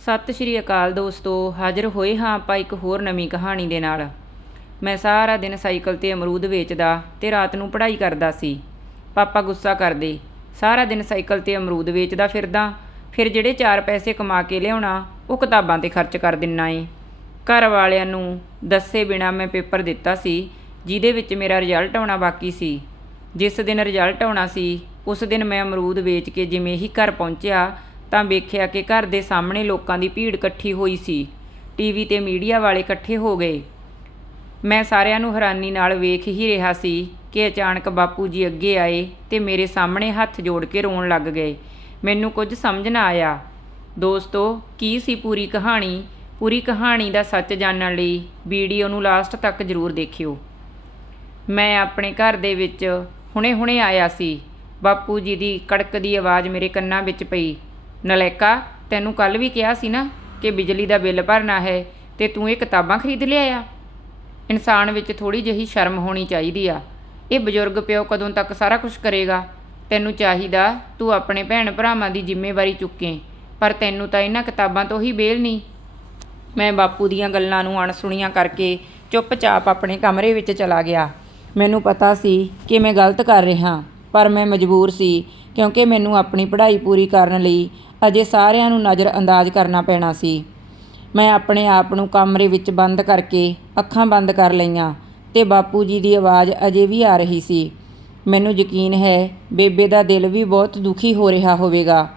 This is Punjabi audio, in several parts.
ਸਤਿ ਸ਼੍ਰੀ ਅਕਾਲ ਦੋਸਤੋ, ਹਾਜ਼ਰ ਹੋਏ ਹਾਂ ਆਪਾਂ ਇੱਕ ਹੋਰ ਨਵੀਂ ਕਹਾਣੀ ਦੇ ਨਾਲ। ਮੈਂ ਸਾਰਾ ਦਿਨ ਸਾਈਕਲ ਤੇ ਅਮਰੂਦ ਵੇਚਦਾ ਤੇ ਰਾਤ ਨੂੰ ਪੜ੍ਹਾਈ ਕਰਦਾ ਸੀ। ਪਾਪਾ ਗੁੱਸਾ ਕਰਦੇ, ਸਾਰਾ ਦਿਨ ਸਾਈਕਲ ਤੇ ਅਮਰੂਦ ਵੇਚਦਾ ਫਿਰਦਾ, ਫਿਰ ਜਿਹੜੇ ਚਾਰ ਪੈਸੇ ਕਮਾ ਕੇ ਲਿਆਉਣਾ, ਉਹ ਕਿਤਾਬਾਂ ਤੇ ਖਰਚ ਕਰ ਦਿੰਨਾ ਏ। ਘਰ ਵਾਲਿਆਂ ਨੂੰ ਦੱਸੇ ਬਿਨਾ ਮੈਂ ਪੇਪਰ ਦਿੱਤਾ ਸੀ, ਜਿਹਦੇ ਵਿੱਚ ਮੇਰਾ ਰਿਜ਼ਲਟ ਆਉਣਾ ਬਾਕੀ ਸੀ। ਜਿਸ ਦਿਨ ਰਿਜ਼ਲਟ ਆਉਣਾ ਸੀ, ਉਸ ਦਿਨ ਮੈਂ ਅਮਰੂਦ ਵੇਚ ਕੇ ਜਿਵੇਂ ਹੀ ਘਰ ਪਹੁੰਚਿਆ ਤਾਂ ਵੇਖਿਆ ਕਿ ਘਰ ਦੇ ਸਾਹਮਣੇ ਲੋਕਾਂ ਦੀ ਭੀੜ ਇਕੱਠੀ ਹੋਈ ਸੀ। ਟੀਵੀ ਤੇ ਮੀਡੀਆ ਵਾਲੇ ਇਕੱਠੇ ਹੋ ਗਏ। ਮੈਂ ਸਾਰਿਆਂ ਨੂੰ ਹੈਰਾਨੀ ਨਾਲ ਵੇਖ ਹੀ ਰਿਹਾ ਸੀ ਕਿ ਅਚਾਨਕ ਬਾਪੂ ਜੀ ਅੱਗੇ ਆਏ ਤੇ ਮੇਰੇ ਸਾਹਮਣੇ ਹੱਥ ਜੋੜ ਕੇ ਰੋਣ ਲੱਗ ਗਏ। ਮੈਨੂੰ ਕੁਝ ਸਮਝ ਨਾ ਆਇਆ। ਦੋਸਤੋ, ਕੀ ਸੀ ਪੂਰੀ ਕਹਾਣੀ? ਪੂਰੀ ਕਹਾਣੀ ਦਾ ਸੱਚ ਜਾਣਨ ਲਈ ਵੀਡੀਓ ਨੂੰ ਲਾਸਟ ਤੱਕ ਜ਼ਰੂਰ ਦੇਖਿਓ। ਮੈਂ ਆਪਣੇ ਘਰ ਦੇ ਵਿੱਚ ਹੁਣੇ-ਹੁਣੇ ਆਇਆ ਸੀ। ਬਾਪੂ ਜੀ ਦੀ ਕੜਕ ਦੀ ਆਵਾਜ਼ ਮੇਰੇ ਕੰਨਾਂ ਵਿੱਚ ਪਈ। ਨਲੈਕਾ, ਤੈਨੂੰ ਕੱਲ ਵੀ ਕਿਹਾ ਸੀ ਨਾ ਕਿ ਬਿਜਲੀ ਦਾ ਬਿੱਲ ਭਰਨਾ ਹੈ ਤੇ ਤੂੰ ਇਹ ਕਿਤਾਬਾਂ ਖਰੀਦ ਲਿਆਇਆ ਇਨਸਾਨ ਵਿੱਚ ਥੋੜੀ ਜਿਹੀ ਸ਼ਰਮ ਹੋਣੀ ਚਾਹੀਦੀ ਆ। ਇਹ ਬਜ਼ੁਰਗ ਪਿਓ ਕਦੋਂ ਤੱਕ ਸਾਰਾ ਕੁਝ ਕਰੇਗਾ? ਤੈਨੂੰ ਚਾਹੀਦਾ ਤੂੰ ਆਪਣੇ ਭੈਣ ਭਰਾਵਾਂ ਦੀ ਜ਼ਿੰਮੇਵਾਰੀ ਚੁੱਕੇ, ਪਰ ਤੈਨੂੰ ਤਾਂ ਇਹਨਾਂ ਕਿਤਾਬਾਂ ਤੋਂ ਹੀ ਬੇਲ ਨਹੀਂ। ਮੈਂ ਬਾਪੂ ਦੀਆਂ ਗੱਲਾਂ ਨੂੰ ਅਣਸੁਣੀਆਂ ਕਰਕੇ ਚੁੱਪਚਾਪ ਆਪਣੇ ਕਮਰੇ ਵਿੱਚ ਚਲਾ ਗਿਆ। ਮੈਨੂੰ ਪਤਾ ਸੀ ਕਿ ਮੈਂ ਗਲਤ ਕਰ ਰਿਹਾ, ਪਰ ਮੈਂ ਮਜਬੂਰ ਸੀ ਕਿਉਂਕਿ ਮੈਨੂੰ ਆਪਣੀ ਪੜ੍ਹਾਈ ਪੂਰੀ ਕਰਨ ਲਈ ਅਜੇ ਸਾਰਿਆਂ ਨੂੰ ਨਜ਼ਰਅੰਦਾਜ਼ ਕਰਨਾ ਪੈਣਾ ਸੀ। ਮੈਂ ਆਪਣੇ ਆਪ ਨੂੰ ਕਮਰੇ ਵਿੱਚ ਬੰਦ ਕਰਕੇ ਅੱਖਾਂ ਬੰਦ ਕਰ ਲਈਆਂ ਤੇ ਬਾਪੂ ਜੀ ਦੀ ਆਵਾਜ਼ ਅਜੇ ਵੀ ਆ ਰਹੀ ਸੀ। ਮੈਨੂੰ ਯਕੀਨ ਹੈ ਬੇਬੇ ਦਾ ਦਿਲ ਵੀ ਬਹੁਤ ਦੁਖੀ ਹੋ ਰਿਹਾ ਹੋਵੇਗਾ।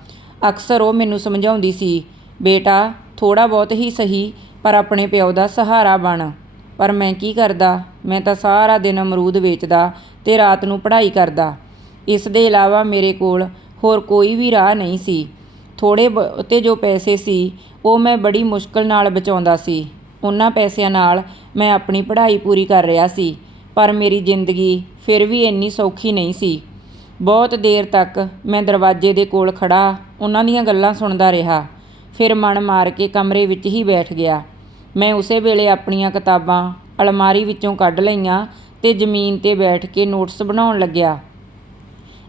ਅਕਸਰ ਉਹ ਮੈਨੂੰ ਸਮਝਾਉਂਦੀ ਸੀ, ਬੇਟਾ ਥੋੜਾ ਬਹੁਤ ਹੀ ਸਹੀ, ਪਰ ਆਪਣੇ ਪਿਓ ਦਾ ਸਹਾਰਾ ਬਣ। ਪਰ ਮੈਂ ਕੀ ਕਰਦਾ? ਮੈਂ ਤਾਂ ਸਾਰਾ ਦਿਨ ਅਮਰੂਦ ਵੇਚਦਾ ਤੇ ਰਾਤ ਨੂੰ ਪੜ੍ਹਾਈ ਕਰਦਾ। ਇਸ ਦੇ ਇਲਾਵਾ ਮੇਰੇ ਕੋਲ ਹੋਰ ਕੋਈ ਵੀ ਰਾਹ ਨਹੀਂ ਸੀ। ਥੋੜੇ ਤੇ ਜੋ ਪੈਸੇ ਸੀ, ਉਹ ਮੈਂ ਬੜੀ ਮੁਸ਼ਕਲ ਨਾਲ ਬਚਾਉਂਦਾ ਸੀ। ਉਹਨਾਂ ਪੈਸਿਆਂ ਨਾਲ ਮੈਂ ਆਪਣੀ ਪੜ੍ਹਾਈ ਪੂਰੀ ਕਰ ਰਿਹਾ ਸੀ, ਪਰ ਮੇਰੀ ਜ਼ਿੰਦਗੀ ਫਿਰ ਵੀ ਇੰਨੀ ਸੌਖੀ ਨਹੀਂ ਸੀ। ਬਹੁਤ ਦੇਰ ਤੱਕ ਮੈਂ ਦਰਵਾਜ਼ੇ ਦੇ ਕੋਲ ਖੜਾ ਉਹਨਾਂ ਦੀਆਂ ਗੱਲਾਂ ਸੁਣਦਾ ਰਿਹਾ। ਫਿਰ ਮਨ ਮਾਰ ਕੇ ਕਮਰੇ ਵਿੱਚ ਹੀ ਬੈਠ ਗਿਆ। ਮੈਂ ਉਸੇ ਵੇਲੇ ਆਪਣੀਆਂ ਕਿਤਾਬਾਂ ਅਲਮਾਰੀ ਵਿੱਚੋਂ ਕੱਢ ਲਈਆਂ ਤੇ ਜ਼ਮੀਨ ਤੇ ਬੈਠ ਕੇ ਨੋਟਸ ਬਣਾਉਣ ਲੱਗਿਆ।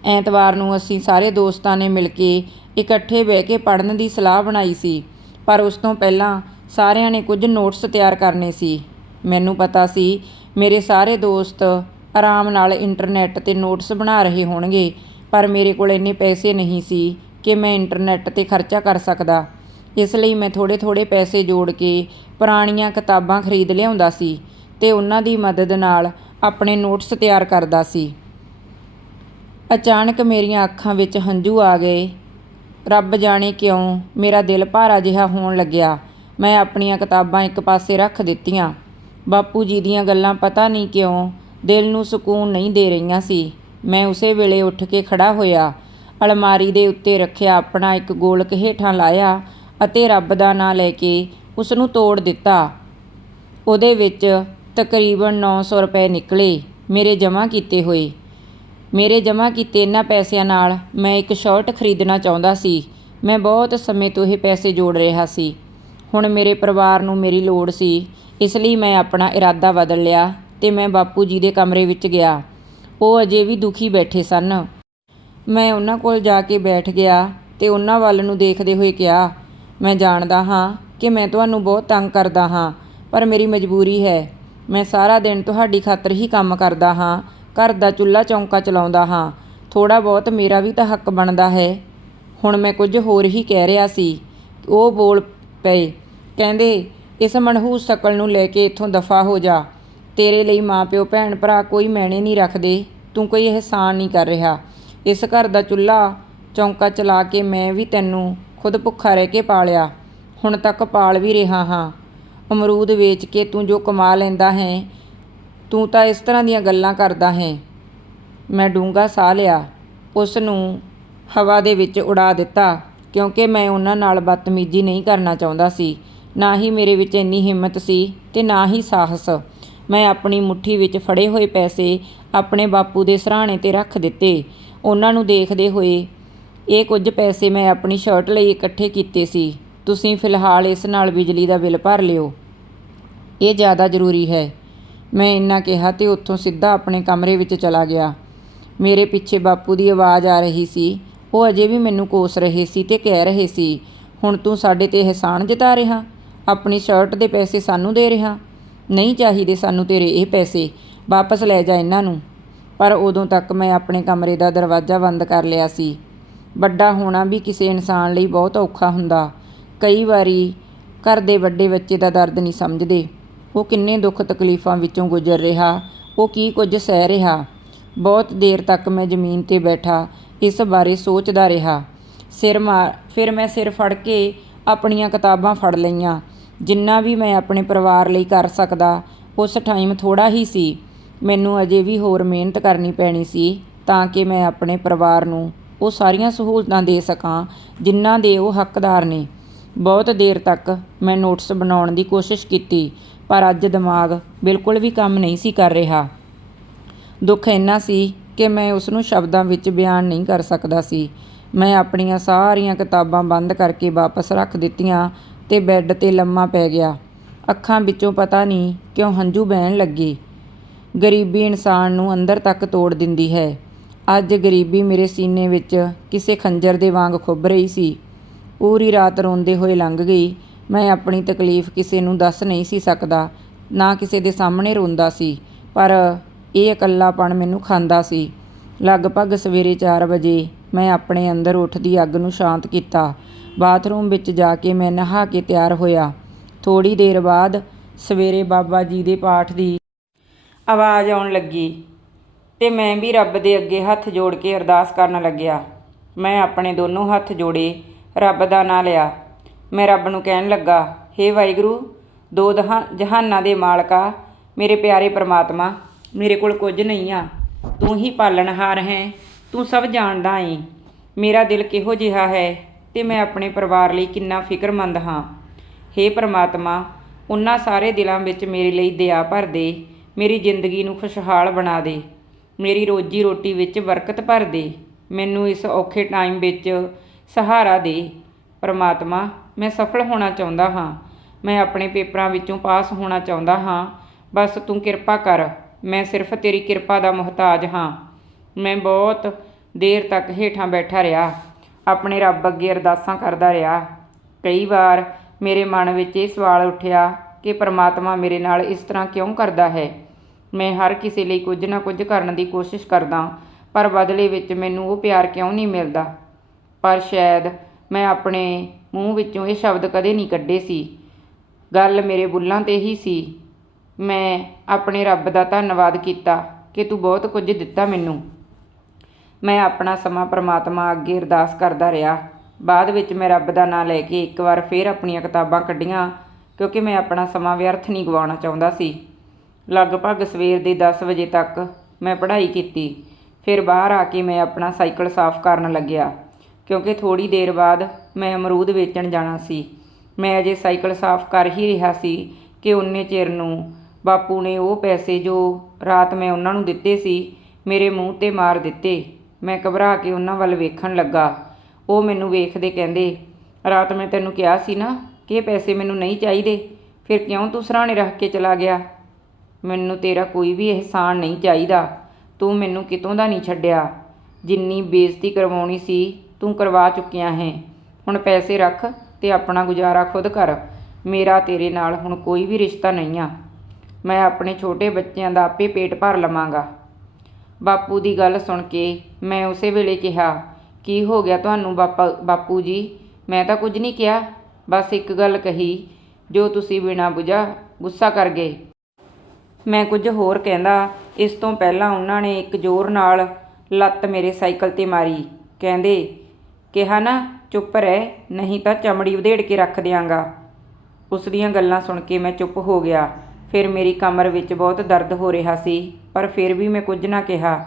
ਐਤਵਾਰ ਨੂੰ ਅਸੀਂ ਸਾਰੇ ਦੋਸਤਾਂ ਨੇ ਮਿਲ ਕੇ ਇਕੱਠੇ ਬਹਿ ਕੇ ਪੜ੍ਹਨ ਦੀ ਸਲਾਹ ਬਣਾਈ ਸੀ, ਪਰ ਉਸ ਤੋਂ ਪਹਿਲਾਂ ਸਾਰਿਆਂ ਨੇ ਕੁਝ ਨੋਟਸ ਤਿਆਰ ਕਰਨੇ ਸੀ। ਮੈਨੂੰ ਪਤਾ ਸੀ, ਮੇਰੇ ਸਾਰੇ ਦੋਸਤ ਆਰਾਮ ਨਾਲ ਇੰਟਰਨੈਟ ਤੇ ਨੋਟਸ ਬਣਾ ਰਹੇ ਹੋਣਗੇ, ਪਰ ਮੇਰੇ ਕੋਲ ਇੰਨੇ ਪੈਸੇ ਨਹੀਂ ਸੀ ਕਿ ਮੈਂ ਇੰਟਰਨੈਟ ਤੇ ਖਰਚਾ ਕਰ ਸਕਦਾ। ਇਸ ਲਈ ਮੈਂ ਥੋੜੇ-ਥੋੜੇ ਪੈਸੇ ਜੋੜ ਕੇ ਪੁਰਾਣੀਆਂ ਕਿਤਾਬਾਂ ਖਰੀਦ ਲਿਆਉਂਦਾ ਸੀ ਤੇ ਉਹਨਾਂ ਦੀ ਮਦਦ ਨਾਲ ਆਪਣੇ ਨੋਟਸ ਤਿਆਰ ਕਰਦਾ ਸੀ। ਅਚਾਨਕ ਮੇਰੀਆਂ ਅੱਖਾਂ ਵਿੱਚ ਹੰਝੂ ਆ ਗਏ। ਰੱਬ ਜਾਣੇ ਕਿਉਂ ਮੇਰਾ ਦਿਲ ਭਾਰਾ ਜਿਹਾ ਹੋਣ ਲੱਗਿਆ। ਮੈਂ ਆਪਣੀਆਂ ਕਿਤਾਬਾਂ ਇੱਕ ਪਾਸੇ ਰੱਖ ਦਿੱਤੀਆਂ। ਬਾਪੂ ਜੀ ਦੀਆਂ ਗੱਲਾਂ ਪਤਾ ਨਹੀਂ ਕਿਉਂ ਦਿਲ ਨੂੰ ਸਕੂਨ ਨਹੀਂ ਦੇ ਰਹੀਆਂ ਸੀ। ਮੈਂ ਉਸੇ ਵੇਲੇ ਉੱਠ ਕੇ ਖੜਾ ਹੋਇਆ। ਅਲਮਾਰੀ ਦੇ ਉੱਤੇ ਰੱਖਿਆ ਆਪਣਾ ਇੱਕ ਗੋਲਕ ਹੇਠਾਂ ਲਾਇਆ ਅਤੇ ਰੱਬ ਦਾ ਨਾਂ ਲੈ ਕੇ ਉਸ ਨੂੰ ਤੋੜ ਦਿੱਤਾ। ਉਹਦੇ ਵਿੱਚ ਤਕਰੀਬਨ 900 ਰੁਪਏ ਨਿਕਲੇ। ਮੇਰੇ ਜਮ੍ਹਾਂ ਕੀਤੇ ਹੋਏ। ਮੇਰੇ ਜਮ੍ਹਾਂ ਕੀਤੇ ਇਹਨਾਂ ਪੈਸਿਆਂ ਨਾਲ ਮੈਂ ਇੱਕ ਸ਼ਰਟ ਖਰੀਦਣਾ ਚਾਹੁੰਦਾ ਸੀ। ਮੈਂ ਬਹੁਤ ਸਮੇਂ ਤੋਂ ਇਹ ਪੈਸੇ ਜੋੜ ਰਿਹਾ ਸੀ। ਹੁਣ ਮੇਰੇ ਪਰਿਵਾਰ ਨੂੰ ਮੇਰੀ ਲੋੜ ਸੀ। ਇਸ ਲਈ ਮੈਂ ਆਪਣਾ ਇਰਾਦਾ ਬਦਲ ਲਿਆ ਤੇ ਮੈਂ ਬਾਪੂ ਜੀ ਦੇ ਕਮਰੇ ਵਿੱਚ ਗਿਆ। ਉਹ ਅਜੇ ਵੀ ਦੁਖੀ ਬੈਠੇ ਸਨ। ਮੈਂ ਉਹਨਾਂ ਕੋਲ ਜਾ ਕੇ ਬੈਠ ਗਿਆ ਤੇ ਉਹਨਾਂ ਵੱਲ ਨੂੰ ਦੇਖਦੇ ਹੋਏ ਕਿਹਾ, ਮੈਂ ਜਾਣਦਾ ਹਾਂ ਕਿ ਮੈਂ ਤੁਹਾਨੂੰ ਬਹੁਤ ਤੰਗ ਕਰਦਾ ਹਾਂ, ਪਰ ਮੇਰੀ ਮਜਬੂਰੀ ਹੈ। ਮੈਂ ਸਾਰਾ ਦਿਨ ਤੁਹਾਡੀ ਖਾਤਰ ਹੀ ਕੰਮ ਕਰਦਾ ਹਾਂ ਘਰ ਦਾ ਚੁੱਲ੍ਹਾ ਚੌਂਕਾ ਚਲਾਉਂਦਾ ਹਾਂ। ਥੋੜ੍ਹਾ ਬਹੁਤ ਮੇਰਾ ਵੀ ਤਾਂ ਹੱਕ ਬਣਦਾ ਹੈ। ਹੁਣ ਮੈਂ ਕੁਝ ਹੋਰ ਹੀ ਕਹਿ ਰਿਹਾ ਸੀ। ਉਹ ਬੋਲ ਪਏ। ਕਹਿੰਦੇ, ਇਸ ਮਨਹੂਸ ਸ਼ਕਲ ਨੂੰ ਲੈ ਕੇ ਇੱਥੋਂ ਦਫਾ ਹੋ ਜਾ। ਤੇਰੇ ਲਈ ਮਾਪਿਓ ਭੈਣ ਭਰਾ ਕੋਈ ਮੈਣੇ ਨਹੀਂ ਰੱਖਦੇ। ਤੂੰ ਕੋਈ ਅਹਿਸਾਨ ਨਹੀਂ ਕਰ ਰਿਹਾ। ਇਸ ਘਰ ਦਾ ਚੁੱਲ੍ਹਾ ਚੌਂਕਾ ਚਲਾ ਕੇ ਮੈਂ ਵੀ ਤੈਨੂੰ ਖੁਦ ਭੁੱਖਾ ਰਹਿ ਕੇ ਪਾਲਿਆ। ਹੁਣ ਤੱਕ ਪਾਲ ਵੀ ਰਿਹਾ ਹਾਂ। ਅਮਰੂਦ ਵੇਚ ਕੇ ਤੂੰ ਜੋ ਕਮਾ ਲੈਂਦਾ ਹੈ ਤੂੰ ਤਾਂ ਇਸ ਤਰ੍ਹਾਂ ਦੀਆਂ ਗੱਲਾਂ ਕਰਦਾ ਹੈ। ਮੈਂ ਡੂੰਘਾ ਸਾਹ ਲਿਆ। ਉਸ ਨੂੰ ਹਵਾ ਦੇ ਵਿੱਚ ਉਡਾ ਦਿੱਤਾ, ਕਿਉਂਕਿ ਮੈਂ ਉਹਨਾਂ ਨਾਲ ਬਦਤਮੀਜ਼ੀ ਨਹੀਂ ਕਰਨਾ ਚਾਹੁੰਦਾ ਸੀ। ਨਾ ਹੀ ਮੇਰੇ ਵਿੱਚ ਇੰਨੀ ਹਿੰਮਤ ਸੀ ਤੇ ਨਾ ਹੀ ਸਾਹਸ। ਮੈਂ ਆਪਣੀ ਮੁੱਠੀ ਵਿੱਚ ਫੜੇ ਹੋਏ ਪੈਸੇ ਆਪਣੇ ਬਾਪੂ ਦੇ ਸਰਾਣੇ ਤੇ ਰੱਖ ਦਿੱਤੇ। ਉਹਨਾਂ ਨੂੰ ਦੇਖਦੇ ਹੋਏ ਇਹ ਕੁਝ ਪੈਸੇ ਮੈਂ ਆਪਣੀ ਸ਼ਰਟ ਲਈ ਇਕੱਠੇ ਕੀਤੇ ਸੀ। ਤੁਸੀਂ ਫਿਲਹਾਲ ਇਸ ਨਾਲ ਬਿਜਲੀ ਦਾ ਬਿੱਲ ਭਰ ਲਿਓ। ਇਹ ਜ਼ਿਆਦਾ ਜ਼ਰੂਰੀ ਹੈ। ਮੈਂ ਇੰਨਾ ਕਿਹਾ ਤੇ ਉੱਥੋਂ ਸਿੱਧਾ ਆਪਣੇ ਕਮਰੇ ਵਿੱਚ ਚਲਾ ਗਿਆ। ਮੇਰੇ ਪਿੱਛੇ ਬਾਪੂ ਦੀ ਆਵਾਜ਼ ਆ ਰਹੀ ਸੀ। ਉਹ ਅਜੇ ਵੀ ਮੈਨੂੰ ਕੋਸ ਰਹੇ ਸੀ ਤੇ ਕਹਿ ਰਹੇ ਸੀ, ਹੁਣ ਤੂੰ ਸਾਡੇ ਤੇ ਅਹਿਸਾਨ ਜਤਾ ਰਿਹਾ? ਆਪਣੀ ਸ਼ਰਟ ਦੇ ਪੈਸੇ ਸਾਨੂੰ ਦੇ ਰਿਹਾ? ਨਹੀਂ ਚਾਹੀਦੇ ਸਾਨੂੰ ਤੇਰੇ ਇਹ ਪੈਸੇ, ਵਾਪਸ ਲੈ ਜਾ ਇਹਨਾਂ ਨੂੰ। ਪਰ ਉਦੋਂ ਤੱਕ ਮੈਂ ਆਪਣੇ ਕਮਰੇ ਦਾ ਦਰਵਾਜ਼ਾ ਬੰਦ ਕਰ ਲਿਆ ਸੀ। ਵੱਡਾ ਹੋਣਾ ਵੀ ਕਿਸੇ ਇਨਸਾਨ ਲਈ ਬਹੁਤ ਔਖਾ ਹੁੰਦਾ। ਕਈ ਵਾਰੀ ਘਰ ਦੇ ਵੱਡੇ ਬੱਚੇ ਦਾ ਦਰਦ ਨਹੀਂ ਸਮਝਦੇ। ਉਹ ਕਿੰਨੇ ਦੁੱਖ ਤਕਲੀਫਾਂ ਵਿੱਚੋਂ ਗੁਜ਼ਰ ਰਿਹਾ, ਉਹ ਕੀ ਕੁਝ ਸਹਿ ਰਿਹਾ। ਬਹੁਤ ਦੇਰ ਤੱਕ ਮੈਂ ਜ਼ਮੀਨ ਤੇ ਬੈਠਾ, ਇਸ ਬਾਰੇ ਸੋਚਦਾ ਰਿਹਾ। ਸਿਰ ਮਾਰ, ਫਿਰ ਮੈਂ ਸਿਰ ਫੜ ਕੇ ਆਪਣੀਆਂ ਕਿਤਾਬਾਂ ਫੜ ਲਈਆਂ, ਜਿੰਨਾ ਵੀ ਮੈਂ ਆਪਣੇ ਪਰਿਵਾਰ ਲਈ ਕਰ ਸਕਦਾ, ਉਸ ਟਾਈਮ ਥੋੜਾ ਹੀ ਸੀ। ਮੈਨੂੰ ਅਜੇ ਵੀ ਹੋਰ ਮਿਹਨਤ ਕਰਨੀ ਪੈਣੀ ਸੀ, ਤਾਂ ਕਿ ਮੈਂ ਆਪਣੇ ਪਰਿਵਾਰ ਨੂੰ ਉਹ ਸਾਰੀਆਂ ਸਹੂਲਤਾਂ ਦੇ ਸਕਾਂ ਜਿਨ੍ਹਾਂ ਦੇ ਉਹ ਹੱਕਦਾਰ ਨੇ। ਬਹੁਤ ਦੇਰ ਤੱਕ ਮੈਂ ਨੋਟਸ ਬਣਾਉਣ ਦੀ ਕੋਸ਼ਿਸ਼ ਕੀਤੀ ਪਰ ਅੱਜ ਦਿਮਾਗ ਬਿਲਕੁਲ ਵੀ ਕੰਮ ਨਹੀਂ ਸੀ ਕਰ ਰਿਹਾ। ਦੁੱਖ ਇੰਨਾ ਸੀ ਕਿ ਮੈਂ ਉਸ ਨੂੰ ਸ਼ਬਦਾਂ ਵਿੱਚ ਬਿਆਨ ਨਹੀਂ ਕਰ ਸਕਦਾ ਸੀ। ਮੈਂ ਆਪਣੀਆਂ ਸਾਰੀਆਂ ਕਿਤਾਬਾਂ ਬੰਦ ਕਰਕੇ ਵਾਪਸ ਰੱਖ ਦਿੱਤੀਆਂ ਤੇ ਬੈੱਡ ਤੇ ਲੰਮਾ ਪੈ ਗਿਆ। ਅੱਖਾਂ ਵਿੱਚੋਂ ਪਤਾ ਨਹੀਂ ਕਿਉਂ ਹੰਝੂ ਬਹਿਣ ਲੱਗੇ। ਗਰੀਬੀ ਇਨਸਾਨ ਨੂੰ ਅੰਦਰ ਤੱਕ ਤੋੜ ਦਿੰਦੀ ਹੈ। ਅੱਜ ਗਰੀਬੀ ਮੇਰੇ ਸੀਨੇ ਵਿੱਚ ਕਿਸੇ ਖੰਜਰ ਦੇ ਵਾਂਗ ਖੁੱਭ ਰਹੀ ਸੀ। ਪੂਰੀ ਰਾਤ ਰੋਂਦੇ ਹੋਏ ਲੰਘ ਗਈ ਮੈਂ ਆਪਣੀ ਤਕਲੀਫ ਕਿਸੇ ਨੂੰ ਦੱਸ ਨਹੀਂ ਸੀ ਸਕਦਾ, ਨਾ ਕਿਸੇ ਦੇ ਸਾਹਮਣੇ ਰੋਂਦਾ ਸੀ, ਪਰ ਇਹ ਇਕੱਲਾਪਣ ਮੈਨੂੰ ਖਾਂਦਾ ਸੀ। ਲਗਭਗ ਸਵੇਰੇ 4 ਵਜੇ ਮੈਂ ਆਪਣੇ ਅੰਦਰ ਉੱਠਦੀ ਅੱਗ ਨੂੰ ਸ਼ਾਂਤ ਕੀਤਾ। ਬਾਥਰੂਮ ਵਿੱਚ ਜਾ ਕੇ ਮੈਂ ਨਹਾ ਕੇ ਤਿਆਰ ਹੋਇਆ। ਥੋੜੀ ਦੇਰ ਬਾਅਦ ਸਵੇਰੇ ਬਾਬਾ ਜੀ ਦੇ ਪਾਠ ਦੀ ਆਵਾਜ਼ ਆਉਣ ਲੱਗੀ ਤੇ ਮੈਂ ਵੀ ਰੱਬ ਦੇ ਅੱਗੇ ਹੱਥ ਜੋੜ ਕੇ ਅਰਦਾਸ ਕਰਨ ਲੱਗਿਆ। ਮੈਂ ਆਪਣੇ ਦੋਨੋਂ ਹੱਥ ਜੋੜੇ ਰੱਬ ਦਾ ਨਾਂ ਲਿਆ। ਮੈਂ ਰੱਬ ਨੂੰ ਕਹਿਣ ਲੱਗਾ, ਹੇ ਵਾਹਿਗੁਰੂ, ਦੋ ਦਹਾਂ ਜਹਾਨਾਂ ਦੇ ਮਾਲਕਾ ਮੇਰੇ ਪਿਆਰੇ ਪ੍ਰਮਾਤਮਾ, ਮੇਰੇ ਕੋਲ ਕੁਝ ਨਹੀਂ ਆ। ਤੂੰ ਹੀ ਪਾਲਣਹਾਰ ਹੈ, ਤੂੰ ਸਭ ਜਾਣਦਾ ਏ। ਮੇਰਾ ਦਿਲ ਕਿਹੋ ਜਿਹਾ ਹੈ ਤੇ ਮੈਂ ਆਪਣੇ ਪਰਿਵਾਰ ਲਈ ਕਿੰਨਾ ਫਿਕਰਮੰਦ ਹਾਂ। ਹੇ ਪ੍ਰਮਾਤਮਾ ਉਹਨਾਂ ਸਾਰੇ ਦਿਲਾਂ ਵਿੱਚ ਮੇਰੇ ਲਈ ਦਇਆ ਭਰ ਦੇ, ਮੇਰੀ ਜ਼ਿੰਦਗੀ ਨੂੰ ਖੁਸ਼ਹਾਲ ਬਣਾ ਦੇ। ਮੇਰੀ ਰੋਜੀ ਰੋਟੀ ਵਿੱਚ ਬਰਕਤ ਭਰ ਦੇ। ਮੈਨੂੰ ਇਸ ਔਖੇ ਟਾਈਮ ਵਿੱਚ ਸਹਾਰਾ ਦੇ। ਪ੍ਰਮਾਤਮਾ ਮੈਂ ਸਫਲ ਹੋਣਾ ਚਾਹੁੰਦਾ ਹਾਂ। ਮੈਂ ਆਪਣੇ ਪੇਪਰਾਂ ਵਿੱਚੋਂ ਪਾਸ ਹੋਣਾ ਚਾਹੁੰਦਾ ਹਾਂ। ਬਸ ਤੂੰ ਕਿਰਪਾ ਕਰ। ਮੈਂ ਸਿਰਫ ਤੇਰੀ ਕਿਰਪਾ ਦਾ ਮੁਹਤਾਜ ਹਾਂ। ਮੈਂ ਬਹੁਤ ਦੇਰ ਤੱਕ ਹੇਠਾਂ ਬੈਠਾ ਰਿਹਾ। ਆਪਣੇ ਰੱਬ ਅੱਗੇ ਅਰਦਾਸਾਂ ਕਰਦਾ ਰਿਹਾ। ਕਈ ਵਾਰ ਮੇਰੇ ਮਨ ਵਿੱਚ ਇਹ ਸਵਾਲ ਉੱਠਿਆ ਕਿ ਪ੍ਰਮਾਤਮਾ ਮੇਰੇ ਨਾਲ ਇਸ ਤਰ੍ਹਾਂ ਕਿਉਂ ਕਰਦਾ ਹੈ। ਮੈਂ ਹਰ ਕਿਸੇ ਲਈ ਕੁਝ ਨਾ ਕੁਝ ਕਰਨ ਦੀ ਕੋਸ਼ਿਸ਼ ਕਰਦਾ ਪਰ ਬਦਲੇ ਵਿੱਚ ਮੈਨੂੰ ਉਹ ਪਿਆਰ ਕਿਉਂ ਨਹੀਂ ਮਿਲਦਾ? ਪਰ ਸ਼ਾਇਦ ਮੈਂ ਆਪਣੇ ਮੂੰਹ ਵਿੱਚੋਂ ਇਹ ਸ਼ਬਦ ਕਦੇ ਨਹੀਂ ਕੱਢੇ ਸੀ। ਗੱਲ ਮੇਰੇ ਬੁੱਲਾਂ ਤੇ ਹੀ ਸੀ। ਮੈਂ ਆਪਣੇ ਰੱਬ ਦਾ ਧੰਨਵਾਦ ਕੀਤਾ ਕਿ ਤੂੰ ਬਹੁਤ ਕੁਝ ਦਿੱਤਾ ਮੈਨੂੰ। ਮੈਂ ਆਪਣਾ ਸਮਾਂ ਪ੍ਰਮਾਤਮਾ ਅੱਗੇ ਅਰਦਾਸ ਕਰਦਾ ਰਿਹਾ। ਬਾਅਦ ਵਿੱਚ ਮੈਂ ਰੱਬ ਦਾ ਨਾਮ ਲੈ ਕੇ ਇੱਕ ਵਾਰ ਫੇਰ ਆਪਣੀਆਂ ਕਿਤਾਬਾਂ ਕੱਢੀਆਂ, ਕਿਉਂਕਿ ਮੈਂ ਆਪਣਾ ਸਮਾਂ ਵਿਅਰਥ ਨਹੀਂ ਗਵਾਉਣਾ ਚਾਹੁੰਦਾ ਸੀ। ਲਗਭਗ ਸਵੇਰ ਦੇ 10 ਵਜੇ ਤੱਕ ਮੈਂ ਪੜ੍ਹਾਈ ਕੀਤੀ। ਫਿਰ ਬਾਹਰ ਆ ਕੇ ਮੈਂ ਆਪਣਾ ਸਾਈਕਲ ਸਾਫ਼ ਕਰਨ ਲੱਗਿਆ। ਕਿਉਂਕਿ ਥੋੜੀ ਦੇਰ ਬਾਅਦ ਮੈਂ ਅਮਰੂਦ ਵੇਚਣ ਜਾਣਾ ਸੀ। ਮੈਂ ਅਜੇ ਸਾਈਕਲ ਸਾਫ਼ ਕਰ ਹੀ ਰਿਹਾ ਸੀ ਕਿ ਉਨੇ ਚਿਰ ਨੂੰ ਬਾਪੂ ਨੇ ਉਹ ਪੈਸੇ ਜੋ ਰਾਤ ਮੈਂ ਉਹਨਾਂ ਨੂੰ ਦਿੱਤੇ ਸੀ, ਮੇਰੇ ਮੂੰਹ ਤੇ ਮਾਰ ਦਿੱਤੇ। ਮੈਂ ਘਬਰਾ ਕੇ ਉਹਨਾਂ ਵੱਲ ਵੇਖਣ ਲੱਗਾ। ਉਹ ਮੈਨੂੰ ਵੇਖਦੇ ਕਹਿੰਦੇ, ਰਾਤ ਮੈਂ ਤੈਨੂੰ ਕਿਹਾ ਸੀ ਨਾ ਕਿ ਇਹ ਪੈਸੇ ਮੈਨੂੰ ਨਹੀਂ ਚਾਹੀਦੇ, ਫਿਰ ਕਿਉਂ ਤੂੰ ਸਰਾਣੇ ਰੱਖ ਕੇ ਚਲਾ ਗਿਆ? ਮੈਨੂੰ ਤੇਰਾ ਕੋਈ ਵੀ ਅਹਿਸਾਨ ਨਹੀਂ ਚਾਹੀਦਾ। ਤੂੰ ਮੈਨੂੰ ਕਿਤੋਂ ਦਾ ਨਹੀਂ ਛੱਡਿਆ। ਜਿੰਨੀ ਬੇਇੱਜ਼ਤੀ ਕਰਵਾਉਣੀ ਸੀ ਤੂੰ ਕਰਵਾ ਚੁੱਕਿਆ ਹੈ। ਹੁਣ ਪੈਸੇ ਰੱਖ ਤੇ ਆਪਣਾ ਗੁਜ਼ਾਰਾ ਖੁਦ ਕਰ। ਮੇਰਾ ਤੇਰੇ ਨਾਲ ਹੁਣ ਕੋਈ ਵੀ ਰਿਸ਼ਤਾ ਨਹੀਂ ਆ। ਮੈਂ ਆਪਣੇ ਛੋਟੇ ਬੱਚਿਆਂ ਦਾ ਆਪੇ ਪੇਟ ਭਰ ਲਵਾਂਗਾ। ਬਾਪੂ ਦੀ ਗੱਲ ਸੁਣ ਕੇ ਮੈਂ ਉਸੇ ਵੇਲੇ ਕਿਹਾ, ਕੀ ਹੋ ਗਿਆ ਤੁਹਾਨੂੰ ਬਾਪਾ, ਬਾਪੂ ਜੀ? ਮੈਂ ਤਾਂ ਕੁਝ ਨਹੀਂ ਕਿਹਾ। ਬਸ ਇੱਕ ਗੱਲ ਕਹੀ, ਜੋ ਤੁਸੀਂ ਬਿਨਾਂ ਬੁਝਾ ਗੁੱਸਾ ਕਰ ਗਏ। ਮੈਂ ਕੁਝ ਹੋਰ ਕਹਿੰਦਾ, ਇਸ ਤੋਂ ਪਹਿਲਾਂ ਉਹਨਾਂ ਨੇ ਇੱਕ ਜ਼ੋਰ ਨਾਲ ਲੱਤ ਮੇਰੇ ਸਾਈਕਲ ਤੇ ਮਾਰੀ। ਕਹਿੰਦੇ ਕਿਹਾ ਨਾ, ਚੁੱਪ ਰਹਿ, ਨਹੀਂ ਤਾਂ ਚਮੜੀ ਉਧੇੜ ਕੇ ਰੱਖ ਦਿਆਂਗਾ। ਉਸ ਦੀਆਂ ਗੱਲਾਂ ਸੁਣ ਕੇ ਮੈਂ ਚੁੱਪ ਹੋ ਗਿਆ। ਫਿਰ ਮੇਰੀ ਕਮਰ ਵਿੱਚ ਬਹੁਤ ਦਰਦ ਹੋ ਰਿਹਾ ਸੀ, ਪਰ ਫਿਰ ਵੀ ਮੈਂ ਕੁਝ ਨਾ ਕਿਹਾ।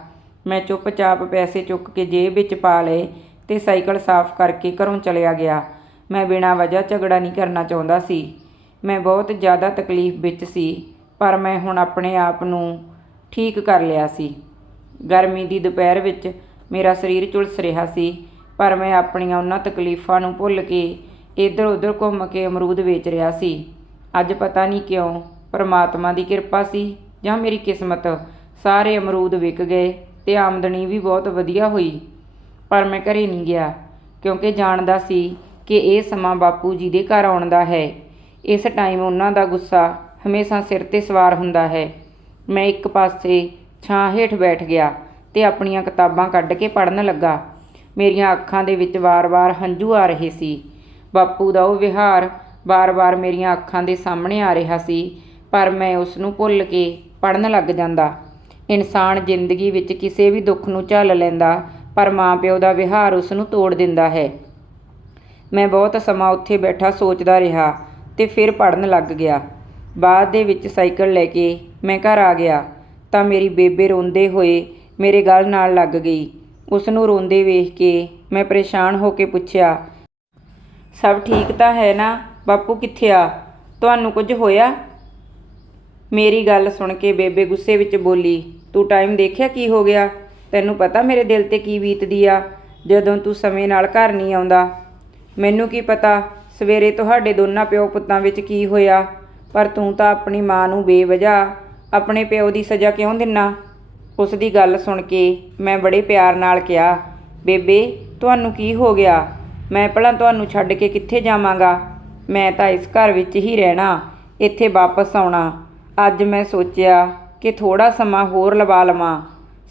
ਮੈਂ ਚੁੱਪਚਾਪ ਪੈਸੇ ਚੁੱਕ ਕੇ ਜੇਬ ਵਿੱਚ ਪਾ ਲਏ ਤੇ ਸਾਈਕਲ ਸਾਫ਼ ਕਰਕੇ ਘਰੋਂ ਚਲਿਆ ਗਿਆ। ਮੈਂ ਬਿਨਾਂ ਵਜ੍ਹਾ ਝਗੜਾ ਨਹੀਂ ਕਰਨਾ ਚਾਹੁੰਦਾ ਸੀ। ਮੈਂ ਬਹੁਤ ਜ਼ਿਆਦਾ ਤਕਲੀਫ ਵਿੱਚ ਸੀ, ਪਰ ਮੈਂ ਹੁਣ ਆਪਣੇ ਆਪ ਨੂੰ ਠੀਕ ਕਰ ਲਿਆ ਸੀ। ਗਰਮੀ ਦੀ ਦੁਪਹਿਰ ਵਿੱਚ ਮੇਰਾ ਸਰੀਰ ਝੁਲਸ ਰਿਹਾ ਸੀ। ਪਰ ਮੈਂ ਆਪਣੀਆਂ ਉਹਨਾਂ ਤਕਲੀਫਾਂ ਨੂੰ ਭੁੱਲ ਕੇ ਇੱਧਰ ਉੱਧਰ ਘੁੰਮ ਕੇ ਅਮਰੂਦ ਵੇਚ ਰਿਹਾ ਸੀ। ਅੱਜ ਪਤਾ ਨਹੀਂ ਕਿਉਂ ਪਰਮਾਤਮਾ ਦੀ ਕਿਰਪਾ ਸੀ ਜਾਂ ਮੇਰੀ ਕਿਸਮਤ। ਸਾਰੇ ਅਮਰੂਦ ਵਿਕ ਗਏ ਤੇ ਆਮਦਨੀ ਵੀ ਬਹੁਤ ਵਧੀਆ ਹੋਈ। ਪਰ ਮੈਂ ਘਰੇ ਨਹੀਂ ਗਿਆ, ਕਿਉਂਕਿ ਜਾਣਦਾ ਸੀ ਕਿ ਇਹ ਸਮਾਂ ਬਾਪੂ ਜੀ ਦੇ ਘਰ ਆਉਣ ਦਾ ਹੈ। ਇਸ ਟਾਈਮ ਉਹਨਾਂ ਦਾ ਗੁੱਸਾ ਹਮੇਸ਼ਾ ਸਿਰ ਤੇ ਸਵਾਰ ਹੁੰਦਾ ਹੈ। ਮੈਂ ਇੱਕ ਪਾਸੇ ਛਾਂ ਹੇਠ ਬੈਠ ਗਿਆ ਤੇ ਆਪਣੀਆਂ ਕਿਤਾਬਾਂ ਕੱਢ ਕੇ ਪੜ੍ਹਨ ਲੱਗਾ। ਮੇਰੀਆਂ ਅੱਖਾਂ ਦੇ ਵਿੱਚ ਵਾਰ-ਵਾਰ ਹੰਝੂ ਆ ਰਹੇ ਸੀ। ਬਾਪੂ ਦਾ ਉਹ ਵਿਹਾਰ ਵਾਰ-ਵਾਰ ਮੇਰੀਆਂ ਅੱਖਾਂ ਦੇ ਸਾਹਮਣੇ ਆ ਰਿਹਾ ਸੀ, ਪਰ ਮੈਂ ਉਸ ਨੂੰ ਭੁੱਲ ਕੇ ਪੜ੍ਹਨ ਲੱਗ ਜਾਂਦਾ। ਇਨਸਾਨ ਜ਼ਿੰਦਗੀ ਵਿੱਚ ਕਿਸੇ ਵੀ ਦੁੱਖ ਨੂੰ ਝੱਲ ਲੈਂਦਾ, ਪਰ ਮਾਂ-ਪਿਓ ਦਾ ਵਿਹਾਰ ਉਸ ਨੂੰ ਤੋੜ ਦਿੰਦਾ ਹੈ। ਮੈਂ ਬਹੁਤ ਸਮਾਂ ਉੱਥੇ ਬੈਠਾ ਸੋਚਦਾ ਰਿਹਾ ਤੇ ਫਿਰ ਪੜਨ ਲੱਗ ਗਿਆ। ਬਾਅਦ ਦੇ ਵਿੱਚ ਸਾਈਕਲ ਲੈ ਕੇ ਮੈਂ ਘਰ ਆ ਗਿਆ, ਤਾਂ ਮੇਰੀ ਬੇਬੇ ਰੋਂਦੇ ਹੋਏ ਮੇਰੇ ਗਲ ਨਾਲ ਲੱਗ ਗਈ। ਉਸ ਨੂੰ ਰੋਂਦੇ ਵੇਖ ਕੇ ਮੈਂ ਪਰੇਸ਼ਾਨ ਹੋ ਕੇ ਪੁੱਛਿਆ, ਸਭ ਠੀਕ ਤਾਂ ਹੈ ਨਾ? ਬਾਪੂ ਕਿੱਥੇ ਆ? ਤੁਹਾਨੂੰ ਕੁਝ ਹੋਇਆ? ਮੇਰੀ ਗੱਲ ਸੁਣ ਕੇ ਬੇਬੇ ਗੁੱਸੇ ਵਿੱਚ ਬੋਲੀ, ਤੂੰ ਟਾਈਮ ਦੇਖਿਆ ਕੀ ਹੋ ਗਿਆ? ਤੈਨੂੰ ਪਤਾ ਮੇਰੇ ਦਿਲ ਤੇ ਕੀ ਬੀਤਦੀ ਆ? ਜਦੋਂ ਤੂੰ ਸਮੇਂ ਨਾਲ ਘਰ ਨਹੀਂ ਆਉਂਦਾ, ਮੈਨੂੰ ਕੀ ਪਤਾ ਸਵੇਰੇ ਤੁਹਾਡੇ ਦੋਨਾਂ ਪਿਓ ਪੁੱਤਾਂ ਵਿੱਚ ਕੀ ਹੋਇਆ? ਪਰ ਤੂੰ ਤਾਂ ਆਪਣੀ ਮਾਂ ਨੂੰ ਬੇਵਜ੍ਹਾ, ਆਪਣੇ ਪਿਓ ਦੀ ਸਜ਼ਾ ਕਿਉਂ ਦਿੰਨਾ? ਉਸ ਦੀ ਗੱਲ ਸੁਣ ਕੇ ਮੈਂ ਬੜੇ ਪਿਆਰ ਨਾਲ ਕਿਹਾ, ਬੇਬੇ, ਤੁਹਾਨੂੰ ਕੀ ਹੋ ਗਿਆ? ਮੈਂ ਭਲਾ ਤੁਹਾਨੂੰ ਛੱਡ ਕੇ ਕਿੱਥੇ ਜਾਵਾਂਗਾ? ਮੈਂ ਤਾਂ ਇਸ ਘਰ ਵਿੱਚ ਹੀ ਰਹਿਣਾ, ਇੱਥੇ ਵਾਪਸ ਆਉਣਾ। ਅੱਜ ਮੈਂ ਸੋਚਿਆ ਕਿ ਥੋੜਾ ਸਮਾਂ ਹੋਰ ਲਵਾ ਲਵਾਂ,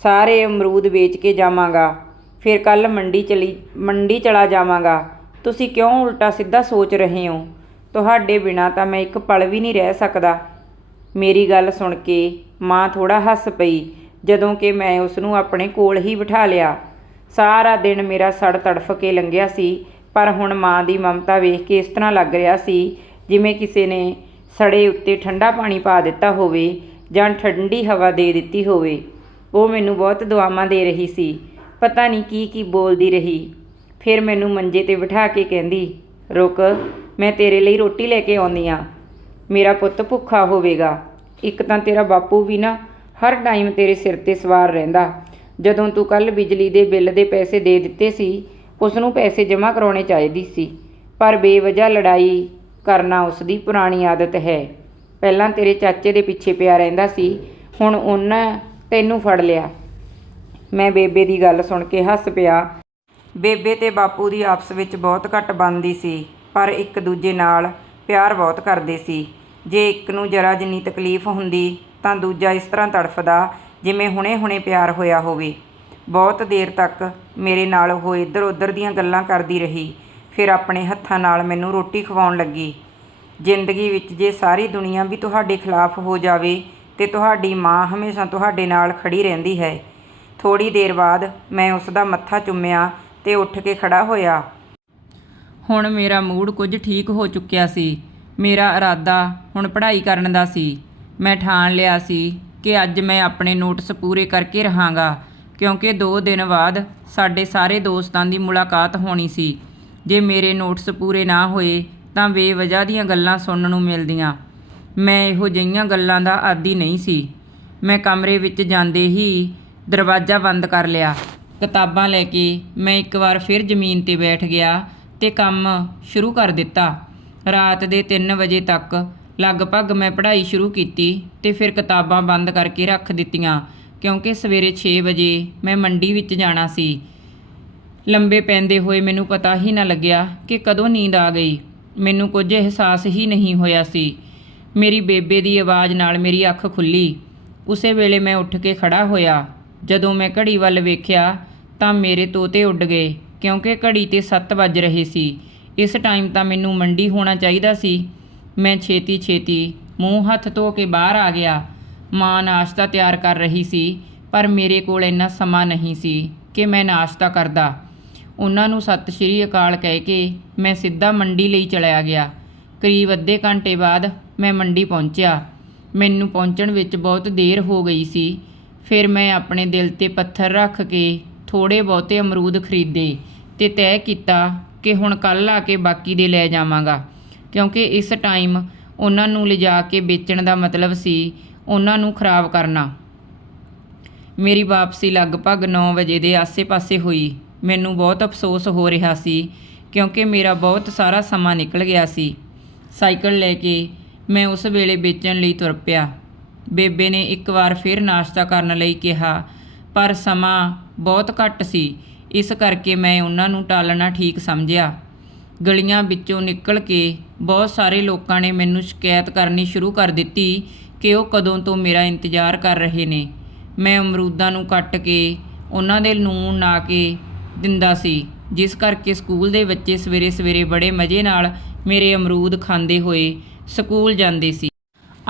ਸਾਰੇ ਅਮਰੂਦ ਵੇਚ ਕੇ ਜਾਵਾਂਗਾ। ਫਿਰ ਕੱਲ ਮੰਡੀ ਚਲੀ, ਮੰਡੀ ਚਲਾ ਜਾਵਾਂਗਾ। ਤੁਸੀਂ ਕਿਉਂ ਉਲਟਾ ਸਿੱਧਾ ਸੋਚ ਰਹੇ ਹੋ? ਤੁਹਾਡੇ ਬਿਨਾ ਤਾਂ ਮੈਂ ਇੱਕ ਪਲ ਵੀ ਨਹੀਂ ਰਹਿ ਸਕਦਾ। ਮੇਰੀ ਗੱਲ ਸੁਣ ਕੇ ਮਾਂ ਥੋੜਾ ਹੱਸ ਪਈ। ਜਦੋਂ ਕਿ ਮੈਂ ਉਸ ਨੂੰ ਆਪਣੇ ਕੋਲ ਹੀ ਬਿਠਾ ਲਿਆ। ਸਾਰਾ ਦਿਨ ਮੇਰਾ ਸੜ ਤੜਫ ਕੇ ਲੰਘਿਆ ਸੀ, ਪਰ ਹੁਣ ਮਾਂ ਦੀ ਮਮਤਾ ਵੇਖ ਕੇ ਇਸ ਤਰ੍ਹਾਂ ਲੱਗ ਰਿਹਾ ਸੀ, ਜਿਵੇਂ ਕਿਸੇ ਨੇ ਸੜੇ ਉੱਤੇ ਠੰਡਾ ਪਾਣੀ ਪਾ ਦਿੱਤਾ ਹੋਵੇ ਜਾਂ ਠੰਡੀ ਹਵਾ ਦੇ ਦਿੱਤੀ ਹੋਵੇ। ਉਹ ਮੈਨੂੰ ਬਹੁਤ ਦੁਆਵਾਂ ਦੇ ਰਹੀ ਸੀ। ਪਤਾ ਨਹੀਂ ਕੀ ਕੀ ਬੋਲਦੀ ਰਹੀ। ਫਿਰ ਮੈਨੂੰ ਮੰਜੇ ਤੇ ਬਿਠਾ ਕੇ ਕਹਿੰਦੀ, ਰੁਕ, ਮੈਂ ਤੇਰੇ ਲਈ ਰੋਟੀ ਲੈ ਕੇ ਆਉਂਦੀ ਆ। ਮੇਰਾ ਪੁੱਤ ਭੁੱਖਾ ਹੋਵੇਗਾ। ਇੱਕ ਤਾਂ ਤੇਰਾ ਬਾਪੂ ਵੀ ਨਾ ਹਰ ਟਾਈਮ ਤੇਰੇ ਸਿਰ ਤੇ ਸਵਾਰ ਰਹਿੰਦਾ। ਜਦੋਂ ਤੂੰ ਕੱਲ ਬਿਜਲੀ ਦੇ ਬਿੱਲ ਦੇ ਪੈਸੇ ਦੇ ਦਿੱਤੇ ਸੀ ਉਸ ਨੂੰ ਪੈਸੇ ਜਮ੍ਹਾਂ ਕਰਾਉਣੇ ਚਾਹੀਦੀ ਸੀ। ਪਰ ਬੇਵਜ੍ਹਾ ਲੜਾਈ ਕਰਨਾ ਉਸ ਦੀ ਪੁਰਾਣੀ ਆਦਤ ਹੈ। ਪਹਿਲਾਂ ਤੇਰੇ ਚਾਚੇ ਦੇ ਪਿੱਛੇ ਪਿਆ ਰਹਿੰਦਾ ਸੀ, ਹੁਣ ਉਹਨਾਂ ਤੈਨੂੰ ਫੜ ਲਿਆ। ਮੈਂ ਬੇਬੇ ਦੀ ਗੱਲ ਸੁਣ ਕੇ ਹੱਸ ਪਿਆ। ਬੇਬੇ ਤੇ ਬਾਪੂ ਦੀ ਆਪਸ ਵਿੱਚ ਬਹੁਤ ਘੱਟ ਬਣਦੀ ਸੀ, ਪਰ ਇੱਕ ਦੂਜੇ ਨਾਲ ਪਿਆਰ ਬਹੁਤ ਕਰਦੇ ਸੀ। ਜੇ ਇੱਕ ਨੂੰ ਜਰਾ ਜਿੰਨੀ ਤਕਲੀਫ ਹੁੰਦੀ ਤਾਂ ਦੂਜਾ ਇਸ ਤਰ੍ਹਾਂ ਤੜਫਦਾ ਜਿਵੇਂ ਹੁਣੇ-ਹੁਣੇ ਪਿਆਰ ਹੋਇਆ ਹੋਵੇ। ਬਹੁਤ ਦੇਰ ਤੱਕ ਮੇਰੇ ਨਾਲ ਉਹ ਇੱਧਰ ਉੱਧਰ ਦੀਆਂ ਗੱਲਾਂ ਕਰਦੀ ਰਹੀ। ਫਿਰ ਆਪਣੇ ਹੱਥਾਂ ਨਾਲ ਮੈਨੂੰ ਰੋਟੀ ਖਵਾਉਣ ਲੱਗੀ। ਜ਼ਿੰਦਗੀ ਵਿੱਚ ਜੇ ਸਾਰੀ ਦੁਨੀਆ ਵੀ ਤੁਹਾਡੇ ਖਿਲਾਫ ਹੋ ਜਾਵੇ ਤੇ ਤੁਹਾਡੀ ਮਾਂ ਹਮੇਸ਼ਾ ਤੁਹਾਡੇ ਨਾਲ ਖੜ੍ਹੀ ਰਹਿੰਦੀ ਹੈ। ਥੋੜ੍ਹੀ ਦੇਰ ਬਾਅਦ ਮੈਂ ਉਸਦਾ ਮੱਥਾ ਚੁੰਮਿਆ ਤੇ ਉੱਠ ਕੇ ਖੜਾ ਹੋਇਆ। ਹੁਣ ਮੇਰਾ ਮੂਡ ਕੁਝ ਠੀਕ ਹੋ ਚੁੱਕਿਆ ਸੀ। ਮੇਰਾ ਇਰਾਦਾ ਹੁਣ ਪੜ੍ਹਾਈ ਕਰਨ ਦਾ ਸੀ। ਮੈਂ ਠਾਣ ਲਿਆ ਸੀ ਕਿ ਅੱਜ ਮੈਂ ਆਪਣੇ ਨੋਟਸ ਪੂਰੇ ਕਰਕੇ ਰਹਾਂਗਾ, ਕਿਉਂਕਿ 2 ਦਿਨ ਬਾਅਦ ਸਾਡੇ ਸਾਰੇ ਦੋਸਤਾਂ ਦੀ ਮੁਲਾਕਾਤ ਹੋਣੀ ਸੀ। ਜੇ ਮੇਰੇ ਨੋਟਸ ਪੂਰੇ ਨਾ ਹੋਏ, ਤਾਂ ਬੇਵਜ੍ਹਾ ਦੀਆਂ ਗੱਲਾਂ ਸੁਣਨ ਨੂੰ ਮਿਲਦੀਆਂ। ਮੈਂ ਇਹੋ ਜਿਹੀਆਂ ਗੱਲਾਂ ਦਾ ਆਦੀ ਨਹੀਂ ਸੀ। ਮੈਂ ਕਮਰੇ ਵਿੱਚ ਜਾਂਦੇ ਹੀ ਦਰਵਾਜ਼ਾ ਬੰਦ ਕਰ ਲਿਆ। ਕਿਤਾਬਾਂ ਲੈ ਕੇ ਮੈਂ ਇੱਕ ਵਾਰ ਫਿਰ ਜ਼ਮੀਨ ਤੇ ਬੈਠ ਗਿਆ ਤੇ ਕੰਮ ਸ਼ੁਰੂ ਕਰ ਦਿੱਤਾ। ਰਾਤ ਦੇ 3 ਵਜੇ ਤੱਕ ਲਗਭਗ ਮੈਂ ਪੜ੍ਹਾਈ ਸ਼ੁਰੂ ਕੀਤੀ ਤੇ ਫਿਰ ਕਿਤਾਬਾਂ ਬੰਦ ਕਰਕੇ ਰੱਖ ਦਿੱਤੀਆਂ, ਕਿਉਂਕਿ ਸਵੇਰੇ 6 ਵਜੇ ਮੈਂ ਮੰਡੀ ਵਿੱਚ ਜਾਣਾ ਸੀ। ਲੰਬੇ ਪੈਂਦੇ ਹੋਏ ਮੈਨੂੰ ਪਤਾ ਹੀ ਨਾ ਲੱਗਿਆ ਕਿ ਕਦੋਂ ਨੀਂਦ ਆ ਗਈ। ਮੈਨੂੰ ਕੁਝ ਅਹਿਸਾਸ ਹੀ ਨਹੀਂ ਹੋਇਆ ਸੀ। ਮੇਰੀ ਬੇਬੇ ਦੀ ਆਵਾਜ਼ ਨਾਲ ਮੇਰੀ ਅੱਖ ਖੁੱਲੀ। ਉਸੇ ਵੇਲੇ ਮੈਂ ਉੱਠ ਕੇ ਖੜਾ ਹੋਇਆ। ਜਦੋਂ ਮੈਂ ਘੜੀ ਵੱਲ ਵੇਖਿਆ ਤਾਂ ਮੇਰੇ ਤੋਤੇ ਉੱਡ ਗਏ, ਕਿਉਂਕਿ ਘੜੀ ਤੇ 7 ਵੱਜ ਰਹੇ ਸੀ। ਇਸ ਟਾਈਮ ਤਾਂ ਮੈਨੂੰ ਮੰਡੀ ਹੋਣਾ ਚਾਹੀਦਾ ਸੀ। ਮੈਂ ਛੇਤੀ ਛੇਤੀ ਮੂੰਹ ਹੱਥ ਧੋ ਕੇ ਬਾਹਰ ਆ ਗਿਆ। ਮਾਂ ਨਾਸ਼ਤਾ ਤਿਆਰ ਕਰ ਰਹੀ ਸੀ, ਪਰ ਮੇਰੇ ਕੋਲ ਇੰਨਾ ਸਮਾਂ ਨਹੀਂ ਸੀ ਕਿ ਮੈਂ ਨਾਸ਼ਤਾ ਕਰਦਾ। ਉਹਨਾਂ ਨੂੰ ਸਤਿ ਸ਼੍ਰੀ ਅਕਾਲ ਕਹਿ ਕੇ ਮੈਂ ਸਿੱਧਾ ਮੰਡੀ ਲਈ ਚਲਿਆ ਗਿਆ। ਕਰੀਬ ਅੱਧੇ ਘੰਟੇ ਬਾਅਦ ਮੈਂ ਮੰਡੀ ਪਹੁੰਚਿਆ। ਮੈਨੂੰ ਪਹੁੰਚਣ ਵਿੱਚ ਬਹੁਤ ਦੇਰ ਹੋ ਗਈ ਸੀ। ਫਿਰ ਮੈਂ ਆਪਣੇ ਦਿਲ ਤੇ ਪੱਥਰ ਰੱਖ ਕੇ ਥੋੜੇ ਬਹੁਤੇ ਅਮਰੂਦ ਖਰੀਦੇ ਤੇ ਤੈਅ ਕੀਤਾ ਕਿ ਹੁਣ ਕੱਲ ਆ ਕੇ ਬਾਕੀ ਦੇ ਲੈ ਜਾਵਾਂਗਾ। ਕਿਉਂਕਿ ਇਸ ਟਾਈਮ ਉਹਨਾਂ ਨੂੰ ਲਿਜਾ ਕੇ ਵੇਚਣ ਦਾ ਮਤਲਬ ਸੀ ਉਹਨਾਂ ਨੂੰ ਖਰਾਬ ਕਰਨਾ। ਮੇਰੀ ਵਾਪਸੀ ਲਗਭਗ 9 ਵਜੇ ਦੇ ਆਸੇ-ਪਾਸੇ ਹੋਈ। ਮੈਨੂੰ ਬਹੁਤ ਅਫਸੋਸ ਹੋ ਰਿਹਾ ਸੀ ਕਿਉਂਕਿ ਮੇਰਾ ਬਹੁਤ ਸਾਰਾ ਸਮਾਂ ਨਿਕਲ ਗਿਆ ਸੀ। ਸਾਈਕਲ ਲੈ ਕੇ ਮੈਂ ਉਸ ਵੇਲੇ ਵੇਚਣ ਲਈ ਤੁਰ ਪਿਆ। ਬੇਬੇ ਨੇ ਇੱਕ ਵਾਰ ਫਿਰ ਨਾਸ਼ਤਾ ਕਰਨ ਲਈ ਕਿਹਾ, ਪਰ ਸਮਾਂ ਬਹੁਤ ਘੱਟ ਸੀ। ਇਸ ਕਰਕੇ ਮੈਂ ਉਹਨਾਂ ਨੂੰ ਟਾਲਣਾ ਠੀਕ ਸਮਝਿਆ। ਗਲੀਆਂ ਵਿੱਚੋਂ ਨਿਕਲ ਕੇ ਬਹੁਤ ਸਾਰੇ ਲੋਕਾਂ ਨੇ ਮੈਨੂੰ ਸ਼ਿਕਾਇਤ ਕਰਨੀ ਸ਼ੁਰੂ ਕਰ ਦਿੱਤੀ ਕਿ ਉਹ ਕਦੋਂ ਤੋਂ ਮੇਰਾ ਇੰਤਜ਼ਾਰ ਕਰ ਰਹੇ ਨੇ। ਮੈਂ ਅਮਰੂਦਾਂ ਨੂੰ ਕੱਟ ਕੇ ਉਹਨਾਂ ਦੇ ਲੂਣ ਨਾ ਕੇ ਦਿੰਦਾ ਸੀ, ਜਿਸ ਕਰਕੇ ਸਕੂਲ ਦੇ ਬੱਚੇ ਸਵੇਰੇ ਸਵੇਰੇ ਬੜੇ ਮਜ਼ੇ ਨਾਲ ਮੇਰੇ ਅਮਰੂਦ ਖਾਂਦੇ ਹੋਏ ਸਕੂਲ ਜਾਂਦੇ ਸੀ।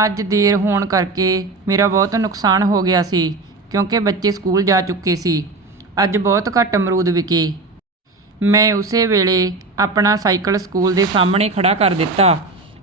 ਅੱਜ ਦੇਰ ਹੋਣ ਕਰਕੇ ਮੇਰਾ ਬਹੁਤ ਨੁਕਸਾਨ ਹੋ ਗਿਆ ਸੀ, ਕਿਉਂਕਿ ਬੱਚੇ ਸਕੂਲ ਜਾ ਚੁੱਕੇ ਸੀ। ਅੱਜ ਬਹੁਤ ਘੱਟ ਅਮਰੂਦ ਵਿਕੇ। ਮੈਂ ਉਸੇ ਵੇਲੇ ਆਪਣਾ ਸਾਈਕਲ ਸਕੂਲ ਦੇ ਸਾਹਮਣੇ ਖੜ੍ਹਾ ਕਰ ਦਿੱਤਾ।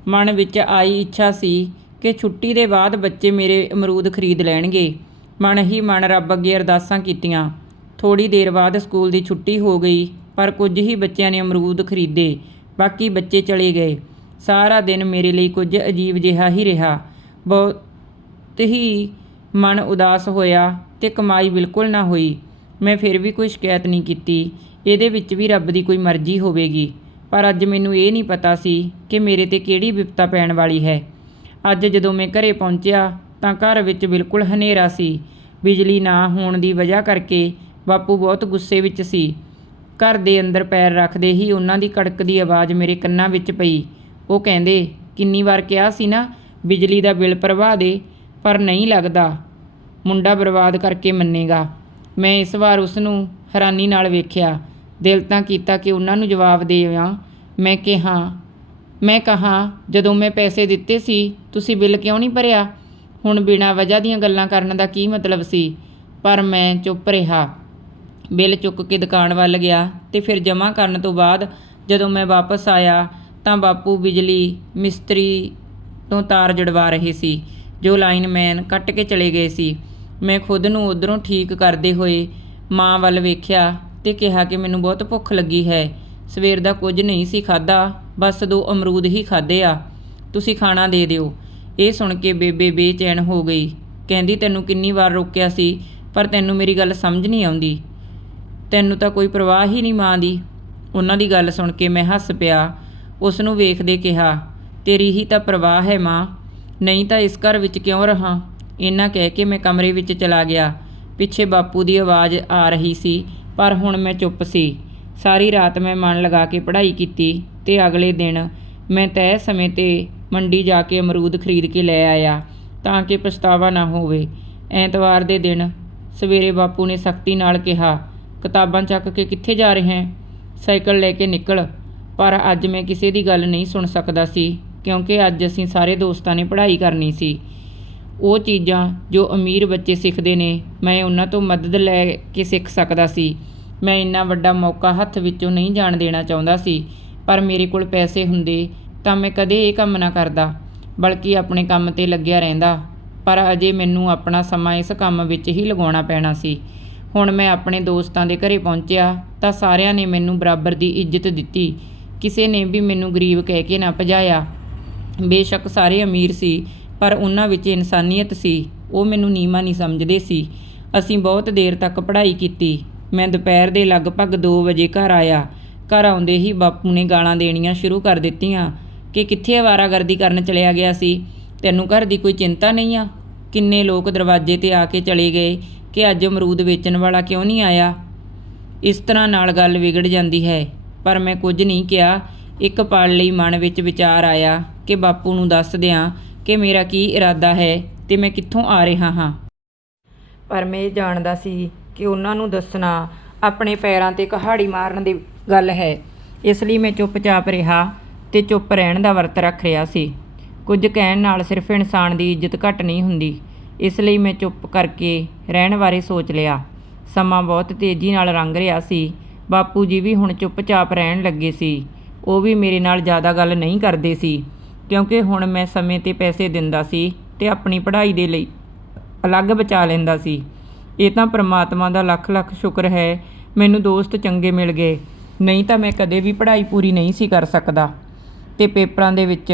ਮਨ ਵਿੱਚ ਆਈ ਇੱਛਾ ਸੀ ਕਿ ਛੁੱਟੀ ਦੇ ਬਾਅਦ ਬੱਚੇ ਮੇਰੇ ਅਮਰੂਦ ਖਰੀਦ ਲੈਣਗੇ। ਮਨ ਹੀ ਮਨ ਰੱਬ ਅੱਗੇ ਅਰਦਾਸਾਂ ਕੀਤੀਆਂ। ਥੋੜੀ ਦੇਰ ਬਾਅਦ ਸਕੂਲ ਦੀ ਛੁੱਟੀ ਹੋ ਗਈ, ਪਰ ਕੁਝ ਹੀ ਬੱਚਿਆਂ ਨੇ ਅਮਰੂਦ ਖਰੀਦੇ। ਬਾਕੀ ਬੱਚੇ ਚਲੇ ਗਏ। ਸਾਰਾ ਦਿਨ ਮੇਰੇ ਲਈ ਕੁਝ ਅਜੀਬ ਜਿਹਾ ਹੀ ਰਿਹਾ। ਬਹੁਤ ਹੀ ਮਨ ਉਦਾਸ ਹੋਇਆ ਤੇ ਕਮਾਈ ਬਿਲਕੁਲ ਨਾ ਹੋਈ। ਮੈਂ ਫਿਰ ਵੀ ਕੋਈ ਸ਼ਿਕਾਇਤ ਨਹੀਂ ਕੀਤੀ। ਇਹਦੇ ਵਿੱਚ ਵੀ ਰੱਬ ਦੀ ਕੋਈ ਮਰਜ਼ੀ ਹੋਵੇਗੀ। ਪਰ ਅੱਜ ਮੈਨੂੰ ਇਹ ਨਹੀਂ ਪਤਾ ਸੀ ਕਿ ਮੇਰੇ ਤੇ ਕਿਹੜੀ ਵਿਪਤਾ ਪੈਣ ਵਾਲੀ ਹੈ। ਅੱਜ ਜਦੋਂ ਮੈਂ ਘਰੇ ਪਹੁੰਚਿਆ ਤਾਂ ਘਰ ਵਿੱਚ ਬਿਲਕੁਲ ਹਨੇਰਾ ਸੀ। ਬਿਜਲੀ ਨਾ ਹੋਣ ਦੀ ਵਜ੍ਹਾ ਕਰਕੇ ਬਾਪੂ ਬਹੁਤ ਗੁੱਸੇ ਵਿੱਚ ਸੀ। ਘਰ ਦੇ ਅੰਦਰ ਪੈਰ ਰੱਖਦੇ ਹੀ ਉਹਨਾਂ ਦੀ ਕੜਕਦੀ ਆਵਾਜ਼ ਮੇਰੇ ਕੰਨਾਂ ਵਿੱਚ ਪਈ। ਉਹ ਕਹਿੰਦੇ, ਕਿੰਨੀ ਵਾਰ ਕਿਹਾ ਸੀ ਨਾ, ਬਿਜਲੀ ਦਾ ਬਿੱਲ ਭਰਵਾ ਦੇ, ਪਰ ਨਹੀਂ ਲੱਗਦਾ। ਮੁੰਡਾ ਬਰਬਾਦ ਕਰਕੇ ਮੰਨੇਗਾ। ਮੈਂ ਇਸ ਵਾਰ ਉਸ ਨੂੰ ਹੈਰਾਨੀ ਨਾਲ ਵੇਖਿਆ। ਦਿਲ ਤਾਂ ਕੀਤਾ ਕਿ ਉਹਨਾਂ ਨੂੰ ਜਵਾਬ ਦੇਵਾਂ ਮੈਂ ਕਿਹਾ, ਮੈਂ ਕਹਾ, ਜਦੋਂ ਮੈਂ ਪੈਸੇ ਦਿੱਤੇ ਸੀ, ਤੁਸੀਂ ਬਿੱਲ ਕਿਉਂ ਨਹੀਂ ਭਰਿਆ? ਹੁਣ ਬਿਨਾਂ ਵਜ੍ਹਾ ਦੀਆਂ ਗੱਲਾਂ ਕਰਨ ਦਾ ਕੀ ਮਤਲਬ ਸੀ? ਪਰ ਮੈਂ ਚੁੱਪ ਰਿਹਾ। ਬਿੱਲ ਚੁੱਕ ਕੇ ਦੁਕਾਨ ਵੱਲ ਗਿਆ ਤੇ ਫਿਰ ਜਮ੍ਹਾਂ ਕਰਨ ਤੋਂ ਬਾਅਦ ਜਦੋਂ ਮੈਂ ਵਾਪਸ ਆਇਆ ਤਾਂ ਬਾਪੂ ਬਿਜਲੀ ਮਿਸਤਰੀ ਤੋਂ ਤਾਰ ਜੜਵਾ ਰਹੇ ਸੀ, ਜੋ ਲਾਈਨਮੈਨ ਕੱਟ ਕੇ ਚਲੇ ਗਏ ਸੀ। ਮੈਂ ਖੁਦ ਨੂੰ ਉਧਰੋਂ ਠੀਕ ਕਰਦੇ ਹੋਏ ਮਾਂ ਵੱਲ ਵੇਖਿਆ ਤੇ ਕਿਹਾ ਕਿ ਮੈਨੂੰ ਬਹੁਤ ਭੁੱਖ ਲੱਗੀ ਹੈ। ਸਵੇਰ ਦਾ ਕੁਝ ਨਹੀਂ ਸੀ ਖਾਦਾ ਬਸ ਦੋ ਅਮਰੂਦ ਹੀ ਖਾਦੇ ਆ। ਤੁਸੀਂ ਖਾਣਾ ਦੇ ਦਿਓ। ਇਹ ਸੁਣ ਕੇ ਬੇਬੇ ਬੇਚੈਨ ਹੋ ਗਈ। ਕਹਿੰਦੀ, ਤੈਨੂੰ ਕਿੰਨੀ ਵਾਰ ਰੋਕਿਆ ਸੀ, ਪਰ ਤੈਨੂੰ ਮੇਰੀ ਗੱਲ ਸਮਝ ਨਹੀਂ ਆਉਂਦੀ। ਤੈਨੂੰ ਤਾਂ ਕੋਈ ਪਰਵਾਹ ਹੀ ਨਹੀਂ ਮਾਂ ਦੀ। ਉਹਨਾਂ ਦੀ ਗੱਲ ਸੁਣ ਕੇ ਮੈਂ ਹੱਸ ਪਿਆ। ਉਸ ਨੂੰ ਵੇਖਦੇ ਕਿਹਾ, ਤੇਰੀ ਹੀ ਤਾਂ ਪਰਵਾਹ ਹੈ ਮਾਂ। ਨਹੀਂ ਤਾਂ ਇਸ ਘਰ ਵਿੱਚ ਕਿਉਂ ਰਹਾ? ਇਹਨਾਂ ਕਹਿ ਕੇ ਮੈਂ ਕਮਰੇ ਵਿੱਚ ਚਲਾ ਗਿਆ। ਪਿੱਛੇ ਬਾਪੂ ਦੀ ਆਵਾਜ਼ ਆ ਰਹੀ ਸੀ ਪਰ ਹੁਣ ਮੈਂ ਚੁੱਪ ਸੀ। ਸਾਰੀ ਰਾਤ ਮੈਂ ਮਨ ਲਗਾ ਕੇ ਪੜ੍ਹਾਈ ਕੀਤੀ ਤੇ ਅਗਲੇ ਦਿਨ ਮੈਂ ਤੈਅ ਸਮੇਂ ਤੇ ਮੰਡੀ ਜਾ ਕੇ ਅਮਰੂਦ ਖਰੀਦ ਕੇ ਲੈ ਆਇਆ ਤਾਂ ਕਿ ਪਛਤਾਵਾ ਨਾ ਹੋਵੇ। ਐਤਵਾਰ ਦੇ ਦਿਨ ਸਵੇਰੇ ਬਾਪੂ ਨੇ ਸਖਤੀ ਨਾਲ ਕਿਹਾ, ਕਿਤਾਬਾਂ ਚੱਕ ਕੇ ਕਿੱਥੇ ਜਾ ਰਹੇ ਹੈ? ਸਾਈਕਲ ਲੈ ਕੇ ਨਿਕਲ। ਪਰ ਅੱਜ ਮੈਂ ਕਿਸੇ ਦੀ ਗੱਲ ਨਹੀਂ ਸੁਣ ਸਕਦਾ ਸੀ, ਕਿਉਂਕਿ ਅੱਜ ਅਸੀਂ ਸਾਰੇ ਦੋਸਤਾਂ ਨੇ ਪੜ੍ਹਾਈ ਕਰਨੀ ਸੀ। ਉਹ ਚੀਜ਼ਾਂ ਜੋ ਅਮੀਰ ਬੱਚੇ ਸਿੱਖਦੇ ਨੇ, ਮੈਂ ਉਹਨਾਂ ਤੋਂ ਮਦਦ ਲੈ ਕੇ ਸਿੱਖ ਸਕਦਾ ਸੀ। ਮੈਂ ਇੰਨਾ ਵੱਡਾ ਮੌਕਾ ਹੱਥ ਵਿੱਚੋਂ ਨਹੀਂ ਜਾਣ ਦੇਣਾ ਚਾਹੁੰਦਾ ਸੀ, ਪਰ ਮੇਰੇ ਕੋਲ ਪੈਸੇ ਹੁੰਦੇ ਤਾਂ ਮੈਂ ਕਦੇ ਇਹ ਕੰਮ ਨਾ ਕਰਦਾ, ਬਲਕਿ ਆਪਣੇ ਕੰਮ ਤੇ ਲੱਗਿਆ ਰਹਿੰਦਾ। ਪਰ ਅਜੇ ਮੈਨੂੰ ਆਪਣਾ ਸਮਾਂ ਇਸ ਕੰਮ ਵਿੱਚ ਹੀ ਲਗਾਉਣਾ ਪੈਣਾ ਸੀ। ਹੁਣ ਮੈਂ ਆਪਣੇ ਦੋਸਤਾਂ ਦੇ ਘਰੇ ਪਹੁੰਚਿਆ ਤਾਂ ਸਾਰਿਆਂ ਨੇ ਮੈਨੂੰ ਬਰਾਬਰ ਦੀ ਇੱਜ਼ਤ ਦਿੱਤੀ। ਕਿਸੇ ਨੇ ਵੀ ਮੈਨੂੰ ਗਰੀਬ ਕਹਿ ਕੇ ਨਾ ਭਜਾਇਆ। ਬੇਸ਼ੱਕ ਸਾਰੇ ਅਮੀਰ ਸੀ ਪਰ ਉਹਨਾਂ ਵਿੱਚ ਇਨਸਾਨੀਅਤ ਸੀ। ਉਹ ਮੈਨੂੰ ਨੀਵਾਂ ਨਹੀਂ ਸਮਝਦੇ ਸੀ। ਅਸੀਂ ਬਹੁਤ ਦੇਰ ਤੱਕ ਪੜ੍ਹਾਈ ਕੀਤੀ। ਮੈਂ ਦੁਪਹਿਰ ਦੇ ਲਗਭਗ 2 ਵਜੇ ਘਰ ਆਇਆ। ਘਰ ਆਉਂਦੇ ਹੀ ਬਾਪੂ ਨੇ ਗਾਲਾਂ ਦੇਣੀਆਂ ਸ਼ੁਰੂ ਕਰ ਦਿੱਤੀਆਂ ਕਿ ਕਿੱਥੇ ਆਵਾਰਾਗਰਦੀ ਕਰਨ ਚਲਿਆ ਗਿਆ ਸੀ। ਤੈਨੂੰ ਘਰ ਦੀ ਕੋਈ ਚਿੰਤਾ ਨਹੀਂ ਆ? ਕਿੰਨੇ ਲੋਕ ਦਰਵਾਜ਼ੇ ਤੇ ਆ ਕੇ ਚਲੇ ਗਏ ਕਿ ਅੱਜ ਅਮਰੂਦ ਵੇਚਣ ਵਾਲਾ ਕਿਉਂ ਨਹੀਂ ਆਇਆ? ਇਸ ਤਰ੍ਹਾਂ ਨਾਲ ਗੱਲ ਵਿਗੜ ਜਾਂਦੀ ਹੈ। ਪਰ ਮੈਂ ਕੁਝ ਨਹੀਂ ਕਿਹਾ। ਇੱਕ ਪਲ ਲਈ ਮਨ ਵਿੱਚ ਵਿਚਾਰ ਆਇਆ ਕਿ ਬਾਪੂ ਨੂੰ ਦੱਸ ਦਿਆਂ ਕਿ ਮੇਰਾ ਕੀ ਇਰਾਦਾ ਹੈ ਤੇ ਮੈਂ ਕਿੱਥੋਂ ਆ ਰਿਹਾ ਹਾਂ। ਪਰ ਮੈਂ ਇਹ ਜਾਣਦਾ ਸੀ ਕਿ ਉਹਨਾਂ ਨੂੰ ਦੱਸਣਾ ਆਪਣੇ ਪੈਰਾਂ ਤੇ ਕਹਾੜੀ ਮਾਰਨ ਦੀ ਗੱਲ ਹੈ। ਇਸ ਲਈ ਮੈਂ ਚੁੱਪਚਾਪ ਰਿਹਾ ਤੇ ਚੁੱਪ ਰਹਿਣ ਦਾ ਵਰਤ ਰੱਖ ਰਿਹਾ ਸੀ। ਕੁਝ ਕਹਿਣ ਨਾਲ ਸਿਰਫ ਇਨਸਾਨ ਦੀ ਇੱਜ਼ਤ ਘੱਟ ਨਹੀਂ ਹੁੰਦੀ। ਇਸ ਲਈ ਮੈਂ ਚੁੱਪ ਕਰਕੇ ਰਹਿਣ ਬਾਰੇ ਸੋਚ ਲਿਆ। ਸਮਾਂ ਬਹੁਤ ਤੇਜ਼ੀ ਨਾਲ ਲੰਘ ਰਿਹਾ ਸੀ। ਬਾਪੂ ਜੀ ਵੀ ਹੁਣ ਚੁੱਪਚਾਪ ਰਹਿਣ ਲੱਗੇ ਸੀ। ਉਹ ਵੀ ਮੇਰੇ ਨਾਲ ਜ਼ਿਆਦਾ ਗੱਲ ਨਹੀਂ ਕਰਦੇ ਸੀ। ਕਿਉਂਕਿ ਹੁਣ ਮੈਂ ਸਮੇਂ ਤੇ ਪੈਸੇ ਦਿੰਦਾ ਸੀ ਤੇ ਆਪਣੀ ਪੜ੍ਹਾਈ ਦੇ ਲਈ ਅਲੱਗ ਬਚਾ ਲੈਂਦਾ ਸੀ। ਇਹ ਤਾਂ ਪ੍ਰਮਾਤਮਾ ਦਾ ਲੱਖ ਲੱਖ ਸ਼ੁਕਰ ਹੈ, ਮੈਨੂੰ ਦੋਸਤ ਚੰਗੇ ਮਿਲ ਗਏ। ਨਹੀਂ ਤਾਂ ਮੈਂ ਕਦੇ ਵੀ ਪੜ੍ਹਾਈ ਪੂਰੀ ਨਹੀਂ ਸੀ ਕਰ ਸਕਦਾ ਤੇ ਪੇਪਰਾਂ ਦੇ ਵਿੱਚ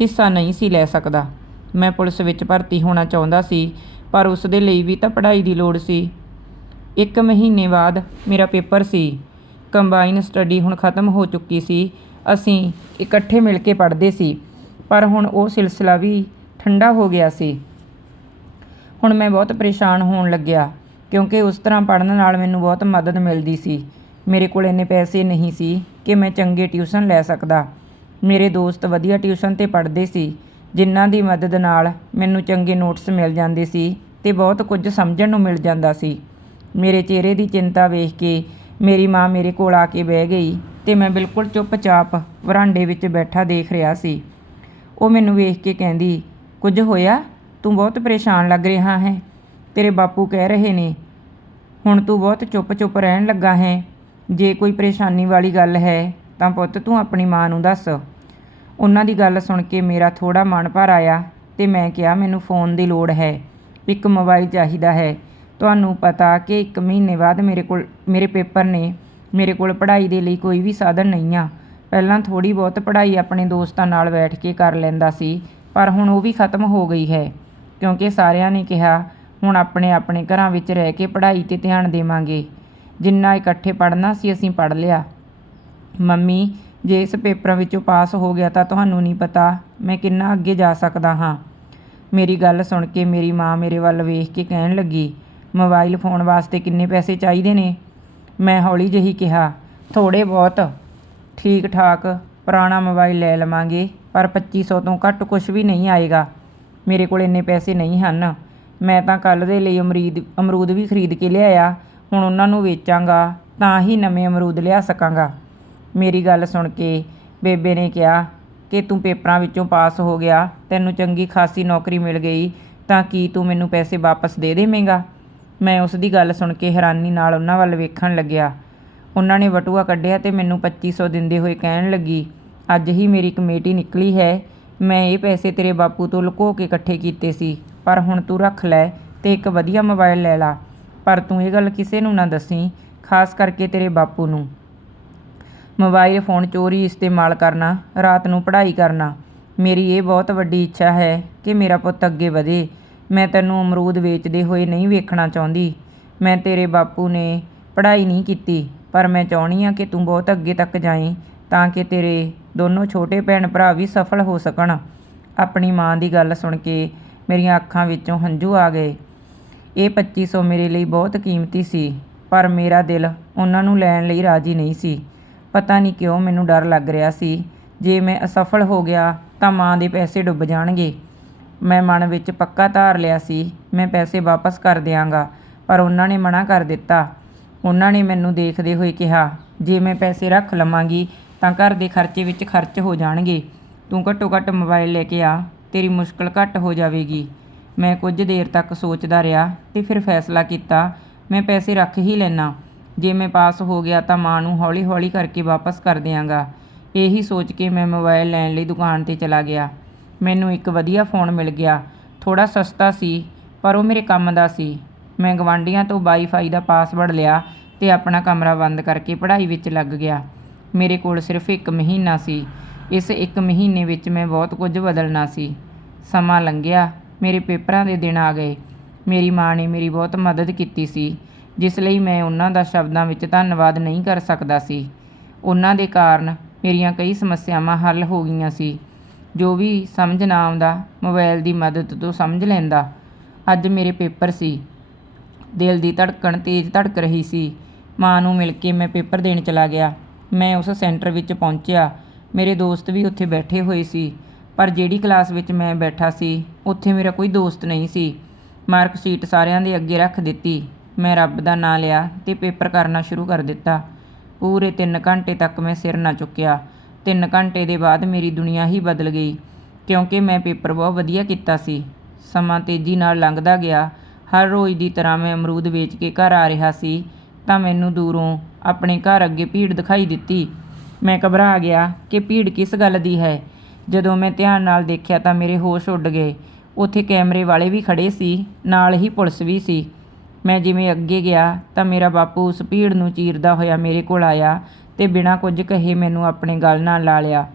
ਹਿੱਸਾ ਨਹੀਂ ਸੀ ਲੈ ਸਕਦਾ। ਮੈਂ ਪੁਲਿਸ ਵਿੱਚ ਭਰਤੀ ਹੋਣਾ ਚਾਹੁੰਦਾ ਸੀ, ਪਰ ਉਸ ਦੇ ਲਈ ਵੀ ਤਾਂ ਪੜ੍ਹਾਈ ਦੀ ਲੋੜ ਸੀ। ਇੱਕ ਮਹੀਨੇ ਬਾਅਦ ਮੇਰਾ ਪੇਪਰ ਸੀ। ਕੰਬਾਈਨ ਸਟੱਡੀ ਹੁਣ ਖਤਮ ਹੋ ਚੁੱਕੀ ਸੀ। ਅਸੀਂ ਇਕੱਠੇ ਮਿਲ ਕੇ ਪੜ੍ਹਦੇ ਸੀ। ਪਰ ਹੁਣ ਉਹ ਸਿਲਸਿਲਾ ਵੀ ਠੰਡਾ ਹੋ ਗਿਆ ਸੀ। ਹੁਣ ਮੈਂ ਬਹੁਤ ਪਰੇਸ਼ਾਨ ਹੋਣ ਲੱਗਿਆ, ਕਿਉਂਕਿ ਉਸ ਤਰ੍ਹਾਂ ਪੜਨ ਨਾਲ ਮੈਨੂੰ ਬਹੁਤ ਮਦਦ ਮਿਲਦੀ ਸੀ। ਮੇਰੇ ਕੋਲ ਇੰਨੇ ਪੈਸੇ ਨਹੀਂ ਸੀ ਕਿ ਮੈਂ ਚੰਗੇ ਟਿਊਸ਼ਨ ਲੈ ਸਕਦਾ। ਮੇਰੇ ਦੋਸਤ ਵਧੀਆ ਟਿਊਸ਼ਨ ਤੇ ਪੜ੍ਹਦੇ ਸੀ, ਜਿਨ੍ਹਾਂ ਦੀ ਮਦਦ ਨਾਲ ਮੈਨੂੰ ਚੰਗੇ ਨੋਟਸ ਮਿਲ ਜਾਂਦੇ ਸੀ ਤੇ ਬਹੁਤ ਕੁਝ ਸਮਝਣ ਨੂੰ ਮਿਲ ਜਾਂਦਾ ਸੀ। ਮੇਰੇ ਚਿਹਰੇ ਦੀ ਚਿੰਤਾ ਵੇਖ ਕੇ ਮੇਰੀ ਮਾਂ ਮੇਰੇ ਕੋਲ ਆ ਕੇ ਬਹਿ ਗਈ ਤੇ ਮੈਂ ਬਿਲਕੁਲ ਚੁੱਪਚਾਪ ਵਰਾਂਡੇ ਵਿੱਚ ਬੈਠਾ ਦੇਖ ਰਿਹਾ ਸੀ। ਉਹ ਮੈਨੂੰ ਵੇਖ ਕੇ ਕਹਿੰਦੀ, ਕੁਝ ਹੋਇਆ? ਤੂੰ ਬਹੁਤ ਪਰੇਸ਼ਾਨ ਲੱਗ ਰਿਹਾ ਹੈ। ਤੇਰੇ ਬਾਪੂ ਕਹਿ ਰਹੇ ਨੇ, ਹੁਣ ਤੂੰ ਬਹੁਤ ਚੁੱਪ-ਚੁੱਪ ਰਹਿਣ ਲੱਗਾ ਹੈ। ਜੇ ਕੋਈ ਪਰੇਸ਼ਾਨੀ ਵਾਲੀ ਗੱਲ ਹੈ, ਤਾਂ ਪੁੱਤ ਤੂੰ ਆਪਣੀ ਮਾਂ ਨੂੰ ਦੱਸ ਉਹਨਾਂ ਦੀ ਗੱਲ ਸੁਣ ਕੇ ਮੇਰਾ ਥੋੜਾ ਮਨ ਭਰ ਆਇਆ ਤੇ ਮੈਂ ਕਿਹਾ, ਮੈਨੂੰ ਫੋਨ ਦੀ ਲੋੜ ਹੈ। ਇੱਕ ਮੋਬਾਈਲ ਚਾਹੀਦਾ ਹੈ। ਤੁਹਾਨੂੰ ਪਤਾ ਕਿ ਇੱਕ ਮਹੀਨੇ ਬਾਅਦ ਮੇਰੇ ਕੋਲ, ਮੇਰੇ ਪੇਪਰ ਨੇ। ਮੇਰੇ ਕੋਲ ਪੜ੍ਹਾਈ ਦੇ ਲਈ ਕੋਈ ਵੀ ਸਾਧਨ ਨਹੀਂ ਆ। ਪਹਿਲਾਂ ਥੋੜੀ ਬਹੁਤ ਪੜ੍ਹਾਈ ਆਪਣੇ ਦੋਸਤਾਂ ਨਾਲ ਬੈਠ ਕੇ ਕਰ ਲੈਂਦਾ ਸੀ, ਪਰ ਹੁਣ ਉਹ ਵੀ ਖਤਮ ਹੋ ਗਈ ਹੈ। ਕਿਉਂਕਿ ਸਾਰਿਆਂ ਨੇ ਕਿਹਾ, ਹੁਣ ਆਪਣੇ ਆਪਣੇ ਘਰਾਂ ਵਿੱਚ ਰਹਿ ਕੇ ਪੜ੍ਹਾਈ ਤੇ ਧਿਆਨ ਦੇਵਾਂਗੇ। ਜਿੰਨਾ ਇਕੱਠੇ ਪੜ੍ਹਨਾ ਸੀ, ਅਸੀਂ ਪੜ੍ਹ ਲਿਆ। ਮੰਮੀ, ਜੇ ਇਸ ਪੇਪਰਾਂ ਵਿੱਚੋਂ ਪਾਸ ਹੋ ਗਿਆ ਤਾਂ ਤੁਹਾਨੂੰ ਨਹੀਂ ਪਤਾ ਮੈਂ ਕਿੰਨਾ ਅੱਗੇ ਜਾ ਸਕਦਾ ਹਾਂ। ਮੇਰੀ ਗੱਲ ਸੁਣ ਕੇ ਮੇਰੀ ਮਾਂ ਮੇਰੇ ਵੱਲ ਵੇਖ ਕੇ ਕਹਿਣ ਲੱਗੀ, ਮੋਬਾਈਲ ਫੋਨ ਵਾਸਤੇ ਕਿੰਨੇ ਪੈਸੇ ਚਾਹੀਦੇ ਨੇ? ਮੈਂ ਹੌਲੀ ਜਿਹੀ ਕਿਹਾ ਥੋੜੇ ਬਹੁਤ। ਠੀਕ ਠਾਕ ਪੁਰਾਣਾ ਮੋਬਾਈਲ ਲੈ ਲਵਾਂਗੇ, ਪਰ 2500 ਤੋਂ ਘੱਟ ਕੁਝ ਵੀ ਨਹੀਂ ਆਏਗਾ। ਮੇਰੇ ਕੋਲ ਇੰਨੇ ਪੈਸੇ ਨਹੀਂ ਹਨ। ਮੈਂ ਤਾਂ ਕੱਲ ਦੇ ਲਈ ਅਮਰੀਦ, ਅਮਰੂਦ ਵੀ ਖਰੀਦ ਕੇ ਲਿਆਇਆ। ਹੁਣ ਉਹਨਾਂ ਨੂੰ ਵੇਚਾਂਗਾ, ਤਾਂ ਹੀ ਨਵੇਂ ਅਮਰੂਦ ਲਿਆ ਸਕਾਂਗਾ। ਮੇਰੀ ਗੱਲ ਸੁਣ ਕੇ ਬੇਬੇ ਨੇ ਕਿਹਾ ਕਿ ਤੂੰ ਪੇਪਰਾਂ ਵਿੱਚੋਂ ਪਾਸ ਹੋ ਗਿਆ, ਤੈਨੂੰ ਚੰਗੀ ਖਾਸੀ ਨੌਕਰੀ ਮਿਲ ਗਈ, ਤਾਂ ਕੀ ਤੂੰ ਮੈਨੂੰ ਪੈਸੇ ਵਾਪਸ ਦੇ ਦੇਵੇਂਗਾ? ਮੈਂ ਉਸ ਦੀ ਗੱਲ ਸੁਣ ਕੇ ਹੈਰਾਨੀ ਨਾਲ ਉਹਨਾਂ ਵੱਲ ਵੇਖਣ ਲੱਗਿਆ। ਉਹਨਾਂ ਨੇ ਵਟੂਆ ਕੱਢਿਆ ਤੇ ਮੈਨੂੰ 2500 ਦਿੰਦੇ ਹੋਏ ਕਹਿਣ ਲੱਗੀ, ਅੱਜ ਹੀ ਮੇਰੀ ਕਮੇਟੀ ਨਿਕਲੀ ਹੈ, ਮੈਂ ਇਹ ਪੈਸੇ ਤੇਰੇ ਬਾਪੂ ਤੋਂ ਲੁਕੋ ਕੇ ਇਕੱਠੇ ਕੀਤੇ ਸੀ, ਪਰ ਹੁਣ ਤੂੰ ਰੱਖ ਲੈ ਤੇ ਇੱਕ ਵਧੀਆ ਮੋਬਾਈਲ ਲੈ ਲਾ, ਪਰ ਤੂੰ ਇਹ ਗੱਲ ਕਿਸੇ ਨੂੰ ਨਾ ਦੱਸੀ, ਖਾਸ ਕਰਕੇ ਤੇਰੇ ਬਾਪੂ ਨੂੰ। ਮੋਬਾਈਲ ਫੋਨ ਚੋਰੀ ਇਸਤੇਮਾਲ ਕਰਨਾ, ਰਾਤ ਨੂੰ ਪੜ੍ਹਾਈ ਕਰਨਾ, ਮੇਰੀ ਇਹ ਬਹੁਤ ਵੱਡੀ ਇੱਛਾ ਹੈ ਕਿ ਮੇਰਾ ਪੁੱਤ ਅੱਗੇ ਵਧੇ। ਮੈਂ ਤੈਨੂੰ ਅਮਰੂਦ ਵੇਚਦੇ ਹੋਏ ਨਹੀਂ ਵੇਖਣਾ ਚਾਹੁੰਦੀ। ਮੈਂ ਤੇਰੇ ਬਾਪੂ ਨੇ ਪੜ੍ਹਾਈ ਨਹੀਂ ਕੀਤੀ। ਪਰ ਮੈਂ ਚਾਹੁੰਦੀ ਹਾਂ ਕਿ ਤੂੰ ਬਹੁਤ ਅੱਗੇ ਤੱਕ ਜਾਈਂ ਤਾਂ ਕਿ ਤੇਰੇ ਦੋਨੋਂ ਛੋਟੇ ਭੈਣ ਭਰਾ ਵੀ ਸਫਲ ਹੋ ਸਕਣ। ਆਪਣੀ ਮਾਂ ਦੀ ਗੱਲ ਸੁਣ ਕੇ ਮੇਰੀਆਂ ਅੱਖਾਂ ਵਿੱਚੋਂ ਹੰਝੂ ਆ ਗਏ। ਇਹ 2500 ਮੇਰੇ ਲਈ ਬਹੁਤ ਕੀਮਤੀ ਸੀ, ਪਰ ਮੇਰਾ ਦਿਲ ਉਹਨਾਂ ਨੂੰ ਲੈਣ ਲਈ ਰਾਜ਼ੀ ਨਹੀਂ ਸੀ। ਪਤਾ ਨਹੀਂ ਕਿਉਂ ਮੈਨੂੰ ਡਰ ਲੱਗ ਰਿਹਾ ਸੀ, ਜੇ ਮੈਂ ਅਸਫਲ ਹੋ ਗਿਆ ਤਾਂ ਮਾਂ ਦੇ ਪੈਸੇ ਡੁੱਬ ਜਾਣਗੇ। ਮੈਂ ਮਨ ਵਿੱਚ ਪੱਕਾ ਧਾਰ ਲਿਆ ਸੀ, ਮੈਂ ਪੈਸੇ ਵਾਪਸ ਕਰ ਦਿਆਂਗਾ, ਪਰ ਉਹਨਾਂ ਨੇ ਮਨਾ ਕਰ ਦਿੱਤਾ। ਉਹਨਾਂ ਨੇ ਮੈਨੂੰ ਦੇਖਦੇ ਹੋਏ ਕਿਹਾ, ਜੇ ਮੈਂ ਪੈਸੇ ਰੱਖ ਲਵਾਂਗੀ ਤਾਂ ਘਰ ਦੇ ਖਰਚੇ ਵਿੱਚ ਖਰਚ ਹੋ ਜਾਣਗੇ। ਤੂੰ ਘੱਟੋ ਘੱਟ ਮੋਬਾਈਲ ਲੈ ਕੇ ਆ, ਤੇਰੀ ਮੁਸ਼ਕਲ ਘੱਟ ਹੋ ਜਾਵੇਗੀ। ਮੈਂ ਕੁਝ ਦੇਰ ਤੱਕ ਸੋਚਦਾ ਰਿਹਾ ਤੇ ਫਿਰ ਫੈਸਲਾ ਕੀਤਾ, ਮੈਂ ਪੈਸੇ ਰੱਖ ਹੀ ਲੈਣਾ ਜੇ ਮੈਂ ਪਾਸ ਹੋ ਗਿਆ ਤਾਂ ਮਾਂ ਨੂੰ ਹੌਲੀ-ਹੌਲੀ ਕਰਕੇ ਵਾਪਸ ਕਰ ਦਿਆਂਗਾ। ਇਹੀ ਸੋਚ ਕੇ ਮੈਂ ਮੋਬਾਈਲ ਲੈਣ ਲਈ ਦੁਕਾਨ ਤੇ ਚਲਾ ਗਿਆ। ਮੈਨੂੰ ਇੱਕ ਵਧੀਆ ਫੋਨ ਮਿਲ ਗਿਆ। ਥੋੜਾ ਸਸਤਾ ਸੀ, ਪਰ ਉਹ ਮੇਰੇ ਕੰਮ ਦਾ ਸੀ। ਮੈਂ ਗਵਾਂਢੀਆਂ ਤੋਂ ਵਾਈਫਾਈ ਦਾ ਪਾਸਵਰਡ ਲਿਆ ਤੇ ਆਪਣਾ ਕਮਰਾ ਬੰਦ ਕਰਕੇ ਪੜ੍ਹਾਈ ਵਿੱਚ ਲੱਗ ਗਿਆ। ਮੇਰੇ ਕੋਲ ਸਿਰਫ ਇੱਕ ਮਹੀਨਾ ਸੀ। ਇਸ ਇੱਕ ਮਹੀਨੇ ਵਿੱਚ ਮੈਂ ਬਹੁਤ ਕੁਝ ਬਦਲਣਾ ਸੀ। ਸਮਾਂ ਲੰਘਿਆ, ਮੇਰੇ ਪੇਪਰਾਂ ਦੇ ਦਿਨ ਆ ਗਏ। ਮੇਰੀ ਮਾਂ ਨੇ ਮੇਰੀ ਬਹੁਤ ਮਦਦ ਕੀਤੀ ਸੀ, ਜਿਸ ਲਈ ਮੈਂ ਉਹਨਾਂ ਦਾ ਸ਼ਬਦਾਂ ਵਿੱਚ ਧੰਨਵਾਦ ਨਹੀਂ ਕਰ ਸਕਦਾ ਸੀ। ਉਹਨਾਂ ਦੇ ਕਾਰਨ ਮੇਰੀਆਂ ਕਈ ਸਮੱਸਿਆਵਾਂ ਹੱਲ ਹੋ ਗਈਆਂ ਸੀ। ਜੋ ਵੀ ਸਮਝ ਨਾ ਆਉਂਦਾ ਮੋਬਾਈਲ ਦੀ ਮਦਦ ਤੋਂ ਸਮਝ ਲੈਂਦਾ। ਅੱਜ ਮੇਰੇ ਪੇਪਰ ਸੀ। ਦਿਲ ਦੀ ਧੜਕਣ ਤੇਜ਼ ਧੜਕ ਰਹੀ ਸੀ। ਮਾਂ ਨੂੰ ਮਿਲ ਕੇ ਮੈਂ ਪੇਪਰ ਦੇਣ ਚਲਾ ਗਿਆ। ਮੈਂ ਉਸ ਸੈਂਟਰ ਵਿੱਚ ਪਹੁੰਚਿਆ। ਮੇਰੇ ਦੋਸਤ ਵੀ ਉੱਥੇ ਬੈਠੇ ਹੋਏ ਸੀ। ਪਰ ਜਿਹੜੀ ਕਲਾਸ ਵਿੱਚ ਮੈਂ ਬੈਠਾ ਸੀ, ਉੱਥੇ ਮੇਰਾ ਕੋਈ ਦੋਸਤ ਨਹੀਂ ਸੀ। ਮਾਰਕ ਸ਼ੀਟ ਸਾਰਿਆਂ ਦੇ ਅੱਗੇ ਰੱਖ ਦਿੱਤੀ। ਮੈਂ ਰੱਬ ਦਾ ਨਾਂ ਲਿਆ ਤੇ ਪੇਪਰ ਕਰਨਾ ਸ਼ੁਰੂ ਕਰ ਦਿੱਤਾ। ਪੂਰੇ 3 ਘੰਟੇ ਤੱਕ ਮੈਂ ਸਿਰ ਨਾ ਚੁੱਕਿਆ। 3 ਘੰਟੇ ਦੇ ਬਾਅਦ ਮੇਰੀ ਦੁਨੀਆ ਹੀ ਬਦਲ ਗਈ। ਕਿਉਂਕਿ ਮੈਂ ਪੇਪਰ ਬਹੁਤ ਵਧੀਆ ਕੀਤਾ ਸੀ। ਸਮਾਂ ਤੇਜ਼ੀ ਨਾਲ ਲੰਘਦਾ ਗਿਆ। ਹਰ ਰੋਜ਼ ਦੀ ਤਰ੍ਹਾਂ ਮੈਂ ਅਮਰੂਦ ਵੇਚ ਕੇ ਘਰ ਆ ਰਿਹਾ ਸੀ, ਤਾਂ ਮੈਨੂੰ ਦੂਰੋਂ ਆਪਣੇ ਘਰ ਅੱਗੇ ਭੀੜ ਦਿਖਾਈ ਦਿੱਤੀ। ਮੈਂ ਘਬਰਾ ਗਿਆ ਕਿ ਭੀੜ ਕਿਸ ਗੱਲ ਦੀ ਹੈ। ਜਦੋਂ ਮੈਂ ਧਿਆਨ ਨਾਲ ਦੇਖਿਆ ਤਾਂ ਮੇਰੇ ਹੋਸ਼ ਉੱਡ ਗਏ। ਉੱਥੇ ਕੈਮਰੇ ਵਾਲੇ ਵੀ ਖੜੇ ਸੀ, ਨਾਲ ਹੀ ਪੁਲਿਸ ਵੀ ਸੀ। ਮੈਂ ਜਿਵੇਂ ਅੱਗੇ ਗਿਆ ਤਾਂ ਮੇਰਾ ਬਾਪੂ ਉਸ ਭੀੜ ਨੂੰ ਚੀਰਦਾ ਹੋਇਆ ਮੇਰੇ ਕੋਲ ਆਇਆ ਤੇ ਬਿਨਾਂ ਕੁਝ ਕਹੇ ਮੈਨੂੰ ਆਪਣੇ ਗਲ ਨਾਲ ਲਾ ਲਿਆ।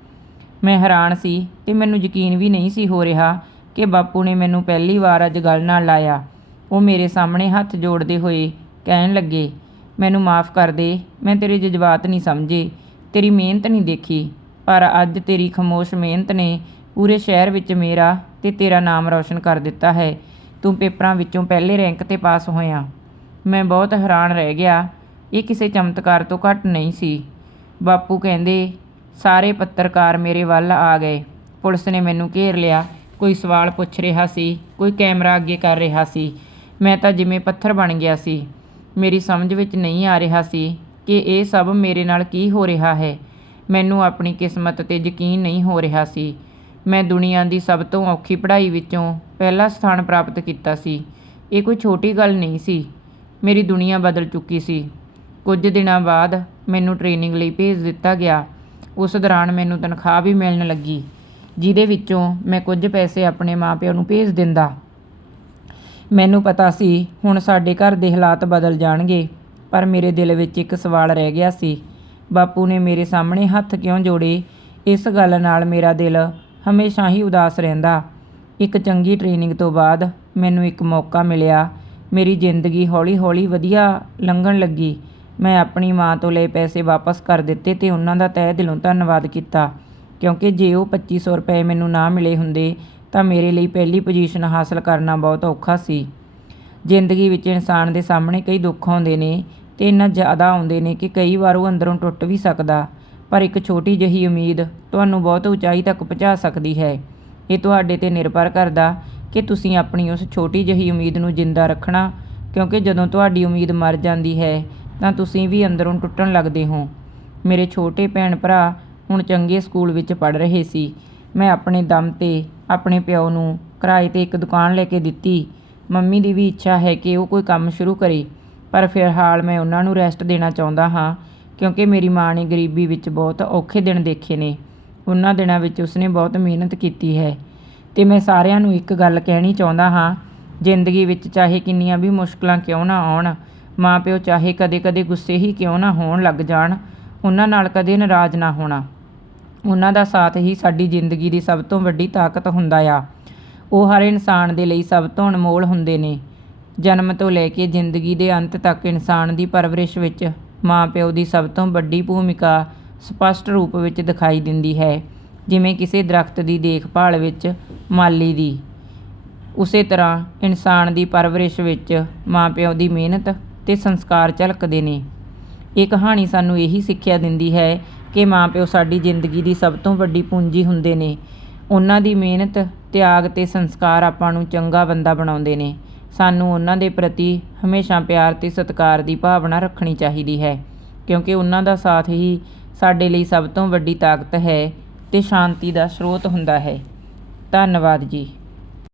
ਮੈਂ ਹੈਰਾਨ ਸੀ ਤੇ ਮੈਨੂੰ ਯਕੀਨ ਵੀ ਨਹੀਂ ਸੀ ਹੋ ਰਿਹਾ ਕਿ ਬਾਪੂ ਨੇ ਮੈਨੂੰ ਪਹਿਲੀ ਵਾਰ ਅੱਜ ਗਲ ਨਾਲ ਲਾਇਆ। ਉਹ ਮੇਰੇ ਸਾਹਮਣੇ ਹੱਥ ਜੋੜਦੇ ਹੋਏ ਕਹਿਣ ਲੱਗੇ, ਮੈਨੂੰ ਮਾਫ ਕਰ ਦੇ, ਮੈਂ ਤੇਰੇ ਜਜ਼ਬਾਤ ਨਹੀਂ ਸਮਝੇ, ਤੇਰੀ ਮਿਹਨਤ ਨਹੀਂ ਦੇਖੀ, ਪਰ ਅੱਜ ਤੇਰੀ ਖਮੋਸ਼ ਮਿਹਨਤ ਨੇ ਪੂਰੇ ਸ਼ਹਿਰ ਵਿੱਚ ਮੇਰਾ ਤੇ ਤੇਰਾ ਨਾਮ ਰੌਸ਼ਨ ਕਰ ਦਿੱਤਾ ਹੈ। ਤੂੰ ਪੇਪਰਾਂ ਵਿੱਚੋਂ ਪਹਿਲੇ ਰੈਂਕ ਤੇ ਪਾਸ ਹੋਇਆ। ਮੈਂ ਬਹੁਤ ਹੈਰਾਨ ਰਹਿ ਗਿਆ। ਇਹ ਕਿਸੇ ਚਮਤਕਾਰ ਤੋਂ ਘੱਟ ਨਹੀਂ ਸੀ। ਬਾਪੂ ਕਹਿੰਦੇ, ਸਾਰੇ ਪੱਤਰਕਾਰ ਮੇਰੇ ਵੱਲ ਆ ਗਏ। ਪੁਲਿਸ ਨੇ ਮੈਨੂੰ ਘੇਰ ਲਿਆ। ਕੋਈ ਸਵਾਲ ਪੁੱਛ ਰਿਹਾ ਸੀ, ਕੋਈ ਕੈਮਰਾ ਅੱਗੇ ਕਰ ਰਿਹਾ ਸੀ। ਮੈਂ ਤਾਂ ਜਿਵੇਂ ਪੱਥਰ ਬਣ ਗਿਆ ਸੀ। ਮੇਰੀ ਸਮਝ ਵਿੱਚ ਨਹੀਂ ਆ ਰਿਹਾ ਸੀ ਕਿ ਇਹ ਸਭ ਮੇਰੇ ਨਾਲ ਕੀ ਹੋ ਰਿਹਾ ਹੈ। ਮੈਨੂੰ ਆਪਣੀ ਕਿਸਮਤ ਤੇ ਯਕੀਨ ਨਹੀਂ ਹੋ ਰਿਹਾ ਸੀ। ਮੈਂ ਦੁਨੀਆ ਦੀ ਸਭ ਤੋਂ ਔਖੀ ਪੜ੍ਹਾਈ ਵਿੱਚੋਂ ਪਹਿਲਾ ਸਥਾਨ ਪ੍ਰਾਪਤ ਕੀਤਾ ਸੀ। ਇਹ ਕੋਈ ਛੋਟੀ ਗੱਲ ਨਹੀਂ ਸੀ। ਮੇਰੀ ਦੁਨੀਆ ਬਦਲ ਚੁੱਕੀ ਸੀ। ਕੁਝ ਦਿਨਾਂ ਬਾਅਦ ਮੈਨੂੰ ਟ੍ਰੇਨਿੰਗ ਲਈ ਭੇਜ ਦਿੱਤਾ ਗਿਆ। ਉਸ ਦੌਰਾਨ ਮੈਨੂੰ ਤਨਖਾਹ ਵੀ ਮਿਲਣ ਲੱਗੀ, ਜਿਹਦੇ ਵਿੱਚੋਂ ਮੈਂ ਕੁਝ ਪੈਸੇ ਆਪਣੇ ਮਾਪਿਆਂ ਨੂੰ ਭੇਜ ਦਿੰਦਾ। ਮੈਨੂੰ ਪਤਾ ਸੀ, ਹੁਣ ਸਾਡੇ ਘਰ ਦੇ ਹਾਲਾਤ ਬਦਲ ਜਾਣਗੇ। ਪਰ ਮੇਰੇ ਦਿਲ ਵਿੱਚ ਇੱਕ ਸਵਾਲ ਰਹਿ ਗਿਆ ਸੀ। ਬਾਪੂ ਨੇ ਮੇਰੇ ਸਾਹਮਣੇ ਹੱਥ ਕਿਉਂ ਜੋੜੇ? ਇਸ ਗੱਲ ਨਾਲ ਮੇਰਾ ਦਿਲ ਹਮੇਸ਼ਾ ਹੀ ਉਦਾਸ ਰਹਿੰਦਾ। ਇੱਕ ਚੰਗੀ ਟ੍ਰੇਨਿੰਗ ਤੋਂ ਬਾਅਦ ਮੈਨੂੰ ਇੱਕ ਮੌਕਾ ਮਿਲਿਆ। ਮੇਰੀ ਜ਼ਿੰਦਗੀ ਹੌਲੀ-ਹੌਲੀ ਵਧੀਆ ਲੰਘਣ ਲੱਗੀ। ਮੈਂ ਆਪਣੀ ਮਾਂ ਤੋਂ ਲਏ ਪੈਸੇ ਵਾਪਸ ਕਰ ਦਿੱਤੇ ਤੇ ਉਹਨਾਂ ਦਾ ਤਹਿ ਦਿਲੋਂ ਧੰਨਵਾਦ ਕੀਤਾ। ਕਿਉਂਕਿ ਜੇ ਉਹ 2500 ਰੁਪਏ ਮੈਨੂੰ ਨਾ ਮਿਲੇ ਹੁੰਦੇ ਤਾਂ ਮੇਰੇ ਲਈ ਪਹਿਲੀ ਪੋਜੀਸ਼ਨ ਹਾਸਲ ਕਰਨਾ ਬਹੁਤ ਔਖਾ ਸੀ। ਜ਼ਿੰਦਗੀ ਵਿੱਚ ਇਨਸਾਨ ਦੇ ਸਾਹਮਣੇ ਕਈ ਦੁੱਖ ਆਉਂਦੇ ਨੇ ਤੇ ਇੰਨਾ ਜ਼ਿਆਦਾ ਆਉਂਦੇ ਨੇ ਕਿ ਕਈ ਵਾਰ ਉਹ ਅੰਦਰੋਂ ਟੁੱਟ ਵੀ ਸਕਦਾ। ਪਰ ਇੱਕ ਛੋਟੀ ਜਿਹੀ ਉਮੀਦ ਤੁਹਾਨੂੰ ਬਹੁਤ ਉਚਾਈ ਤੱਕ ਪਹੁੰਚਾ ਸਕਦੀ ਹੈ। ਇਹ ਤੁਹਾਡੇ ਤੇ ਨਿਰਭਰ ਕਰਦਾ ਕਿ ਤੁਸੀਂ ਆਪਣੀ ਉਸ ਛੋਟੀ ਜਿਹੀ ਉਮੀਦ ਨੂੰ ਜਿੰਦਾ ਰੱਖਣਾ, ਕਿਉਂਕਿ ਜਦੋਂ ਤੁਹਾਡੀ ਉਮੀਦ ਮਰ ਜਾਂਦੀ ਹੈ, ਤਾਂ ਤੁਸੀਂ ਵੀ ਅੰਦਰੋਂ ਟੁੱਟਣ ਲੱਗਦੇ ਹੋ। ਮੇਰੇ ਛੋਟੇ ਭੈਣ ਭਰਾ ਹੁਣ ਚੰਗੇ ਸਕੂਲ ਵਿੱਚ ਪੜ੍ਹ ਰਹੇ ਸੀ। ਮੈਂ ਆਪਣੇ ਦਮ ਤੇ ਆਪਣੇ ਪਿਓ ਨੂੰ ਕਿਰਾਏ ਤੇ ਇੱਕ ਦੁਕਾਨ ਲੈ ਕੇ ਦਿੱਤੀ। ਮੰਮੀ ਦੀ ਵੀ ਇੱਛਾ ਹੈ ਕਿ ਉਹ ਕੋਈ ਕੰਮ ਸ਼ੁਰੂ ਕਰੇ, ਪਰ ਫਿਲਹਾਲ ਮੈਂ ਉਹਨਾਂ ਨੂੰ ਰੈਸਟ ਦੇਣਾ ਚਾਹੁੰਦਾ ਹਾਂ, ਕਿਉਂਕਿ ਮੇਰੀ ਮਾਂ ਨੇ ਗਰੀਬੀ ਵਿੱਚ ਬਹੁਤ ਔਖੇ ਦਿਨ ਦੇਖੇ ਨੇ। ਉਹਨਾਂ ਦਿਨਾਂ ਵਿੱਚ ਉਸਨੇ ਬਹੁਤ ਮਿਹਨਤ ਕੀਤੀ ਹੈ। ਤੇ ਮੈਂ ਸਾਰਿਆਂ ਨੂੰ ਇੱਕ ਗੱਲ ਕਹਿਣੀ ਚਾਹੁੰਦਾ ਹਾਂ, ਜ਼ਿੰਦਗੀ ਵਿੱਚ ਚਾਹੇ ਕਿੰਨੀਆਂ ਵੀ ਮੁਸ਼ਕਲਾਂ ਕਿਉਂ ਨਾ ਆਉਣ ਮਾਂ ਪਿਓ ਚਾਹੇ ਕਦੇ-ਕਦੇ ਗੁੱਸੇ ਹੀ ਕਿਉਂ ਨਾ ਹੋਣ ਲੱਗ ਜਾਣ, ਉਹਨਾਂ ਨਾਲ ਕਦੇ ਨਾਰਾਜ਼ ਨਾ ਹੋਣਾ। ਉਹਨਾਂ ਦਾ ਸਾਥ ਹੀ ਸਾਡੀ ਜ਼ਿੰਦਗੀ ਦੀ ਸਭ ਤੋਂ ਵੱਡੀ ਤਾਕਤ ਹੁੰਦਾ ਆ। ਉਹ ਹਰ ਇਨਸਾਨ ਦੇ ਲਈ ਸਭ ਤੋਂ ਅਨਮੋਲ ਹੁੰਦੇ ਨੇ। ਜਨਮ ਤੋਂ ਲੈ ਕੇ ਜ਼ਿੰਦਗੀ ਦੇ ਅੰਤ ਤੱਕ ਇਨਸਾਨ ਦੀ ਪਰਵਰਿਸ਼ ਵਿੱਚ ਮਾਂ ਪਿਓ ਦੀ ਸਭ ਤੋਂ ਵੱਡੀ ਭੂਮਿਕਾ ਸਪਸ਼ਟ ਰੂਪ ਵਿੱਚ ਦਿਖਾਈ ਦਿੰਦੀ ਹੈ। ਜਿਵੇਂ ਕਿਸੇ ਦਰਖਤ ਦੀ ਦੇਖਭਾਲ ਵਿੱਚ ਮਾਲੀ ਦੀ। ਉਸੇ ਤਰ੍ਹਾਂ ਇਨਸਾਨ ਦੀ ਪਰਵਰਿਸ਼ ਵਿੱਚ ਮਾਂ ਪਿਓ ਦੀ ਮਿਹਨਤ ਤੇ ਸੰਸਕਾਰ ਝਲਕਦੇ ਨੇ। ਇਹ ਕਹਾਣੀ ਸਾਨੂੰ ਇਹੀ ਸਿੱਖਿਆ ਦਿੰਦੀ ਹੈ ਕਿ ਮਾਂ ਪਿਓ ਸਾਡੀ ਜ਼ਿੰਦਗੀ ਦੀ ਸਭ ਤੋਂ ਵੱਡੀ ਪੂੰਜੀ ਹੁੰਦੇ ਨੇ। ਉਹਨਾਂ ਦੀ ਮਿਹਨਤ, ਤਿਆਗ ਤੇ ਸੰਸਕਾਰ ਆਪਾਂ ਨੂੰ ਚੰਗਾ ਬੰਦਾ ਬਣਾਉਂਦੇ ਨੇ। ਸਾਨੂੰ ਉਹਨਾਂ ਦੇ ਪ੍ਰਤੀ ਹਮੇਸ਼ਾ ਪਿਆਰ ਤੇ ਸਤਿਕਾਰ ਦੀ ਭਾਵਨਾ ਰੱਖਣੀ ਚਾਹੀਦੀ ਹੈ, ਕਿਉਂਕਿ ਉਹਨਾਂ ਦਾ ਸਾਥ ਹੀ ਸਾਡੇ ਲਈ ਸਭ ਤੋਂ ਵੱਡੀ ਤਾਕਤ ਹੈ ਤੇ ਸ਼ਾਂਤੀ ਦਾ ਸਰੋਤ ਹੁੰਦਾ ਹੈ। ਧੰਨਵਾਦ ਜੀ।